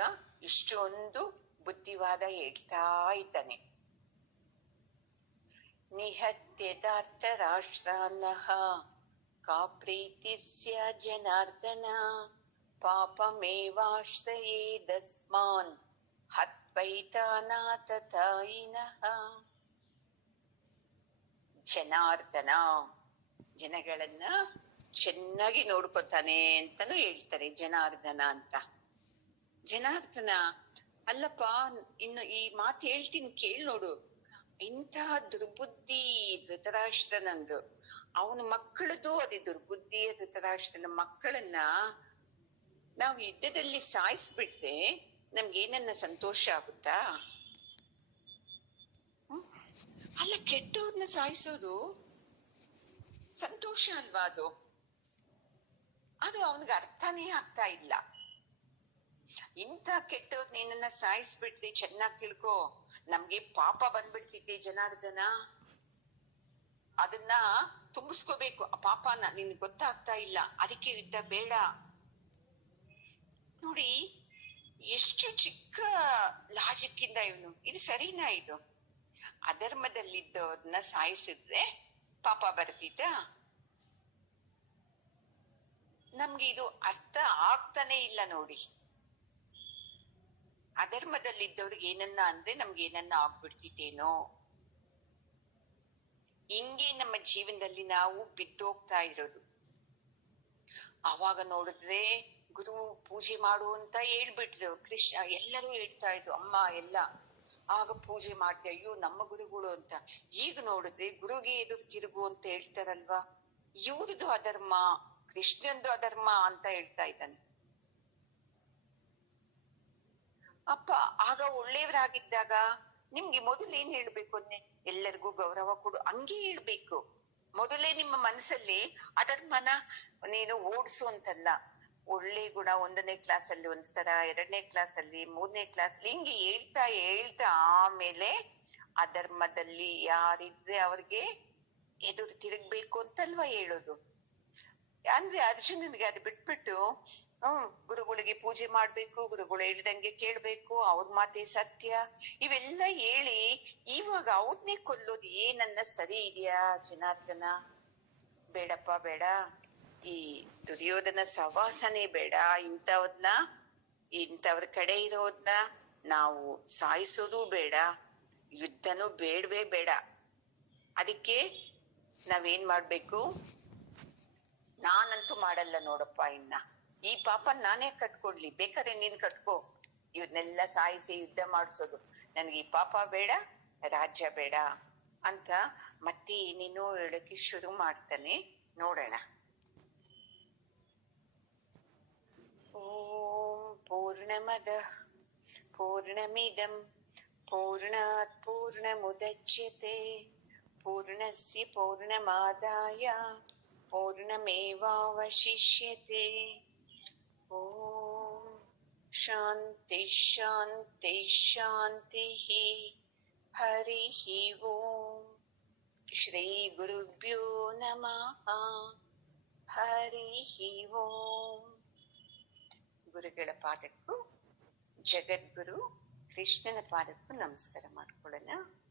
ಇಷ್ಟೊಂದು ಬುದ್ಧಿವಾದ ಹೇಳ್ತಾ ಇದ್ದಾನೆ. ನಿಹತ್ಯದಾರ್ಥ ರಾಷ್ಟ್ರಾನಃ ಕಾ ಪ್ರೀತಿಸ್ಯ ಜನಾರ್ದನ ಪಾಪಮೇವಾಶ್ರಯೇದಸ್ಮಾನ್ ಹತ್ವೈತಾನಾತತಾಯಿನಃ. ಜನಾರ್ದನ ಜನಗಳನ್ನ ಚೆನ್ನಾಗಿ ನೋಡ್ಕೊತಾನೆ ಅಂತಾನು ಹೇಳ್ತಾರೆ ಜನಾರ್ದನ ಅಂತ. ಜನಾರ್ದನ ಅಲ್ಲಪ್ಪ, ಇನ್ನು ಈ ಮಾತು ಹೇಳ್ತೀನಿ ಕೇಳ್ ನೋಡು. ಇಂತಹ ದುರ್ಬುದ್ಧಿ ಧೃತರಾಷ್ಟ್ರನಂದು, ಅವನ ಮಕ್ಕಳದು ಅದೇ ದುರ್ಬುದ್ಧಿಯ ಧೃತರಾಷ್ಟ್ರನ ಮಕ್ಕಳನ್ನ ನಾವು ಯುದ್ಧದಲ್ಲಿ ಸಾಯಿಸ್ಬಿಟ್ರೆ ನಮ್ಗೇನನ್ನ ಸಂತೋಷ ಆಗುತ್ತಾ? ಅಲ್ಲ, ಕೆಟ್ಟವ್ರನ್ನ ಸಾಯಿಸೋದು ಸಂತೋಷ ಅಲ್ವಾ? ಅದು ಅವನಿಗೆ ಅರ್ಥನೇ ಆಗ್ತಾ ಇಲ್ಲ. ಇಂಥ ಕೆಟ್ಟವ್ರನ್ನ ಏನನ್ನ ಸಾಯಿಸ್ಬಿಟ್ರಿ, ಚೆನ್ನಾಗಿ ತಿಳ್ಕೊ, ನಮ್ಗೆ ಪಾಪ ಬಂದ್ಬಿಡ್ತಿದ್ದೆ ಜನಾರ್ದನ. ಅದನ್ನ ತುಂಬಿಸ್ಕೋಬೇಕು ಆ ಪಾಪನ, ನಿನ್ಗೆ ಗೊತ್ತಾಗ್ತಾ ಇಲ್ಲ, ಅದಕ್ಕೆ ಯುದ್ಧ ಬೇಡ. ನೋಡಿ ಎಷ್ಟು ಚಿಕ್ಕ ಲಾಜಿಕ್ ಇಂದ ಇವನು, ಇದು ಸರಿನಾ? ಇದು ಅಧರ್ಮದಲ್ಲಿದ್ದವ್ರನ್ನ ಸಾಯಿಸಿದ್ರೆ ಪಾಪ ಬರ್ತಿದ್ದ? ನಮ್ಗೆ ಇದು ಅರ್ಥ ಆಗ್ತಾನೆ ಇಲ್ಲ ನೋಡಿ. ಅಧರ್ಮದಲ್ಲಿದ್ದವ್ರಿಗೆ ಏನನ್ನ ಅಂದ್ರೆ ನಮ್ಗೆ ಏನನ್ನ ಆಗ್ಬಿಡ್ತಿದ್ದೇನೋ. ಹಿಂಗೆ ನಮ್ಮ ಜೀವನದಲ್ಲಿ ನಾವು ಬಿದ್ದೋಗ್ತಾ ಇರೋದು. ಆವಾಗ ನೋಡಿದ್ರೆ ಗುರು ಪೂಜೆ ಮಾಡು ಅಂತ ಹೇಳ್ಬಿಟ್ರು ಕೃಷ್ಣ, ಎಲ್ಲರೂ ಹೇಳ್ತಾ ಇದ್ರು, ಅಮ್ಮ ಎಲ್ಲ. ಆಗ ಪೂಜೆ ಮಾಡ್ದೆ, ಅಯ್ಯೋ ನಮ್ಮ ಗುರುಗಳು ಅಂತ. ಈಗ ನೋಡಿದ್ರೆ ಗುರುಗೆ ಎದುರು ತಿರುಗು ಅಂತ ಹೇಳ್ತಾರಲ್ವಾ. ಇವ್ರದ್ದು ಅಧರ್ಮ, ಕೃಷ್ಣಂದು ಅಧರ್ಮ ಅಂತ ಹೇಳ್ತಾ ಇದ್ದಾನೆ ಅಪ್ಪ. ಆಗ ಒಳ್ಳೆಯವರಾಗಿದ್ದಾಗ ನಿಮ್ಗೆ ಮೊದಲು ಏನ್ ಹೇಳ್ಬೇಕು ಅಂದ್ರೆ ಎಲ್ಲರಿಗೂ ಗೌರವ ಕೊಡು, ಹಂಗೆ ಹೇಳ್ಬೇಕು. ಮೊದಲೇ ನಿಮ್ಮ ಮನಸ್ಸಲ್ಲಿ ಅಧರ್ಮನ ನೀನು ಓಡಿಸು ಅಂತಲ್ಲ. ಒಳ್ಳೆ ಗುಣ 1ನೇ ಕ್ಲಾಸಲ್ಲಿ ಒಂದು ತರ, 2ನೇ ಕ್ಲಾಸಲ್ಲಿ, 3ನೇ ಕ್ಲಾಸಲ್ಲಿ ಹಿಂಗೆ ಹೇಳ್ತಾ ಹೇಳ್ತಾ ಆಮೇಲೆ ಅಧರ್ಮದಲ್ಲಿ ಯಾರಿದ್ರೆ ಅವ್ರಿಗೆ ಎದುರು ತಿರುಗ್ಬೇಕು ಅಂತಲ್ವಾ ಹೇಳೋದು. ಅಂದ್ರೆ ಅರ್ಜುನನ್ಗೆ ಅದು ಬಿಟ್ಬಿಟ್ಟು ಗುರುಗಳಿಗೆ ಪೂಜೆ ಮಾಡ್ಬೇಕು, ಗುರುಗಳು ಹೇಳ್ದಂಗೆ ಕೇಳ್ಬೇಕು, ಅವ್ರ ಮಾತೇ ಸತ್ಯ, ಇವೆಲ್ಲ ಹೇಳಿ ಇವಾಗ ಅವ್ರನ್ನೇ ಕೊಲ್ಲೋದು ಏನನ್ನ ಸರಿ ಇದೆಯಾ ಜನಾರ್ದನ? ಬೇಡಪ್ಪ ಬೇಡ. ಈ ದುರ್ಯೋಧನ ಸವಾಸನೆ ಬೇಡ. ಇಂಥವ್ರ ಕಡೆ ಇರೋದ್ನ ನಾವು ಸಾಯಿಸೋದು ಬೇಡ, ಯುದ್ಧನೂ ಬೇಡವೇ ಬೇಡ. ಅದಕ್ಕೆ ನಾವೇನ್ ಮಾಡ್ಬೇಕು? ನಾನಂತೂ ಮಾಡಲ್ಲ ನೋಡಪ್ಪ, ಈ ಪಾಪ ನಾನೇ ಕಟ್ಕೊಡ್ಲಿ, ಬೇಕಾದ್ರೆ ನೀನ್ ಕಟ್ಕೋ. ಇವನ್ನೆಲ್ಲ ಸಾಯಿಸಿ ಯುದ್ಧ ಮಾಡಿಸೋದು ನನ್ಗೆ ಈ ಪಾಪ ಬೇಡ, ರಾಜ್ಯ ಬೇಡ ಅಂತ ಮತ್ತೆ ಏನೇನೋ ಹೇಳಕ್ಕೆ ಶುರು ಮಾಡ್ತಾನೆ. ನೋಡೋಣ. ಓಂ ಪೂರ್ಣಮದ ಪೂರ್ಣಮಿದಂ ಪೂರ್ಣಾತ್ ಪೂರ್ಣಮುದಚ್ಯತೆ ಪೂರ್ಣಸ್ಯ ಪೂರ್ಣಮಾದಾಯ ಪೂರ್ಣಮೇವಾವಶಿಷ್ಯತೆ. ಓಂ ಶಾಂತಿ ಶಾಂತಿ ಶಾಂತಿ. ಹರಿ ಓಂ. ಶ್ರೀ ಗುರುಭ್ಯೋ ನಮಃ. ಹರಿ ಓಂ. ಗುರುಗಳ ಪಾದಕ್ಕೂ ಜಗದ್ಗುರು ಕೃಷ್ಣನ ಪಾದಕ್ಕೂ ನಮಸ್ಕಾರ ಮಾಡ್ಕೊಳ್ಳೋಣ.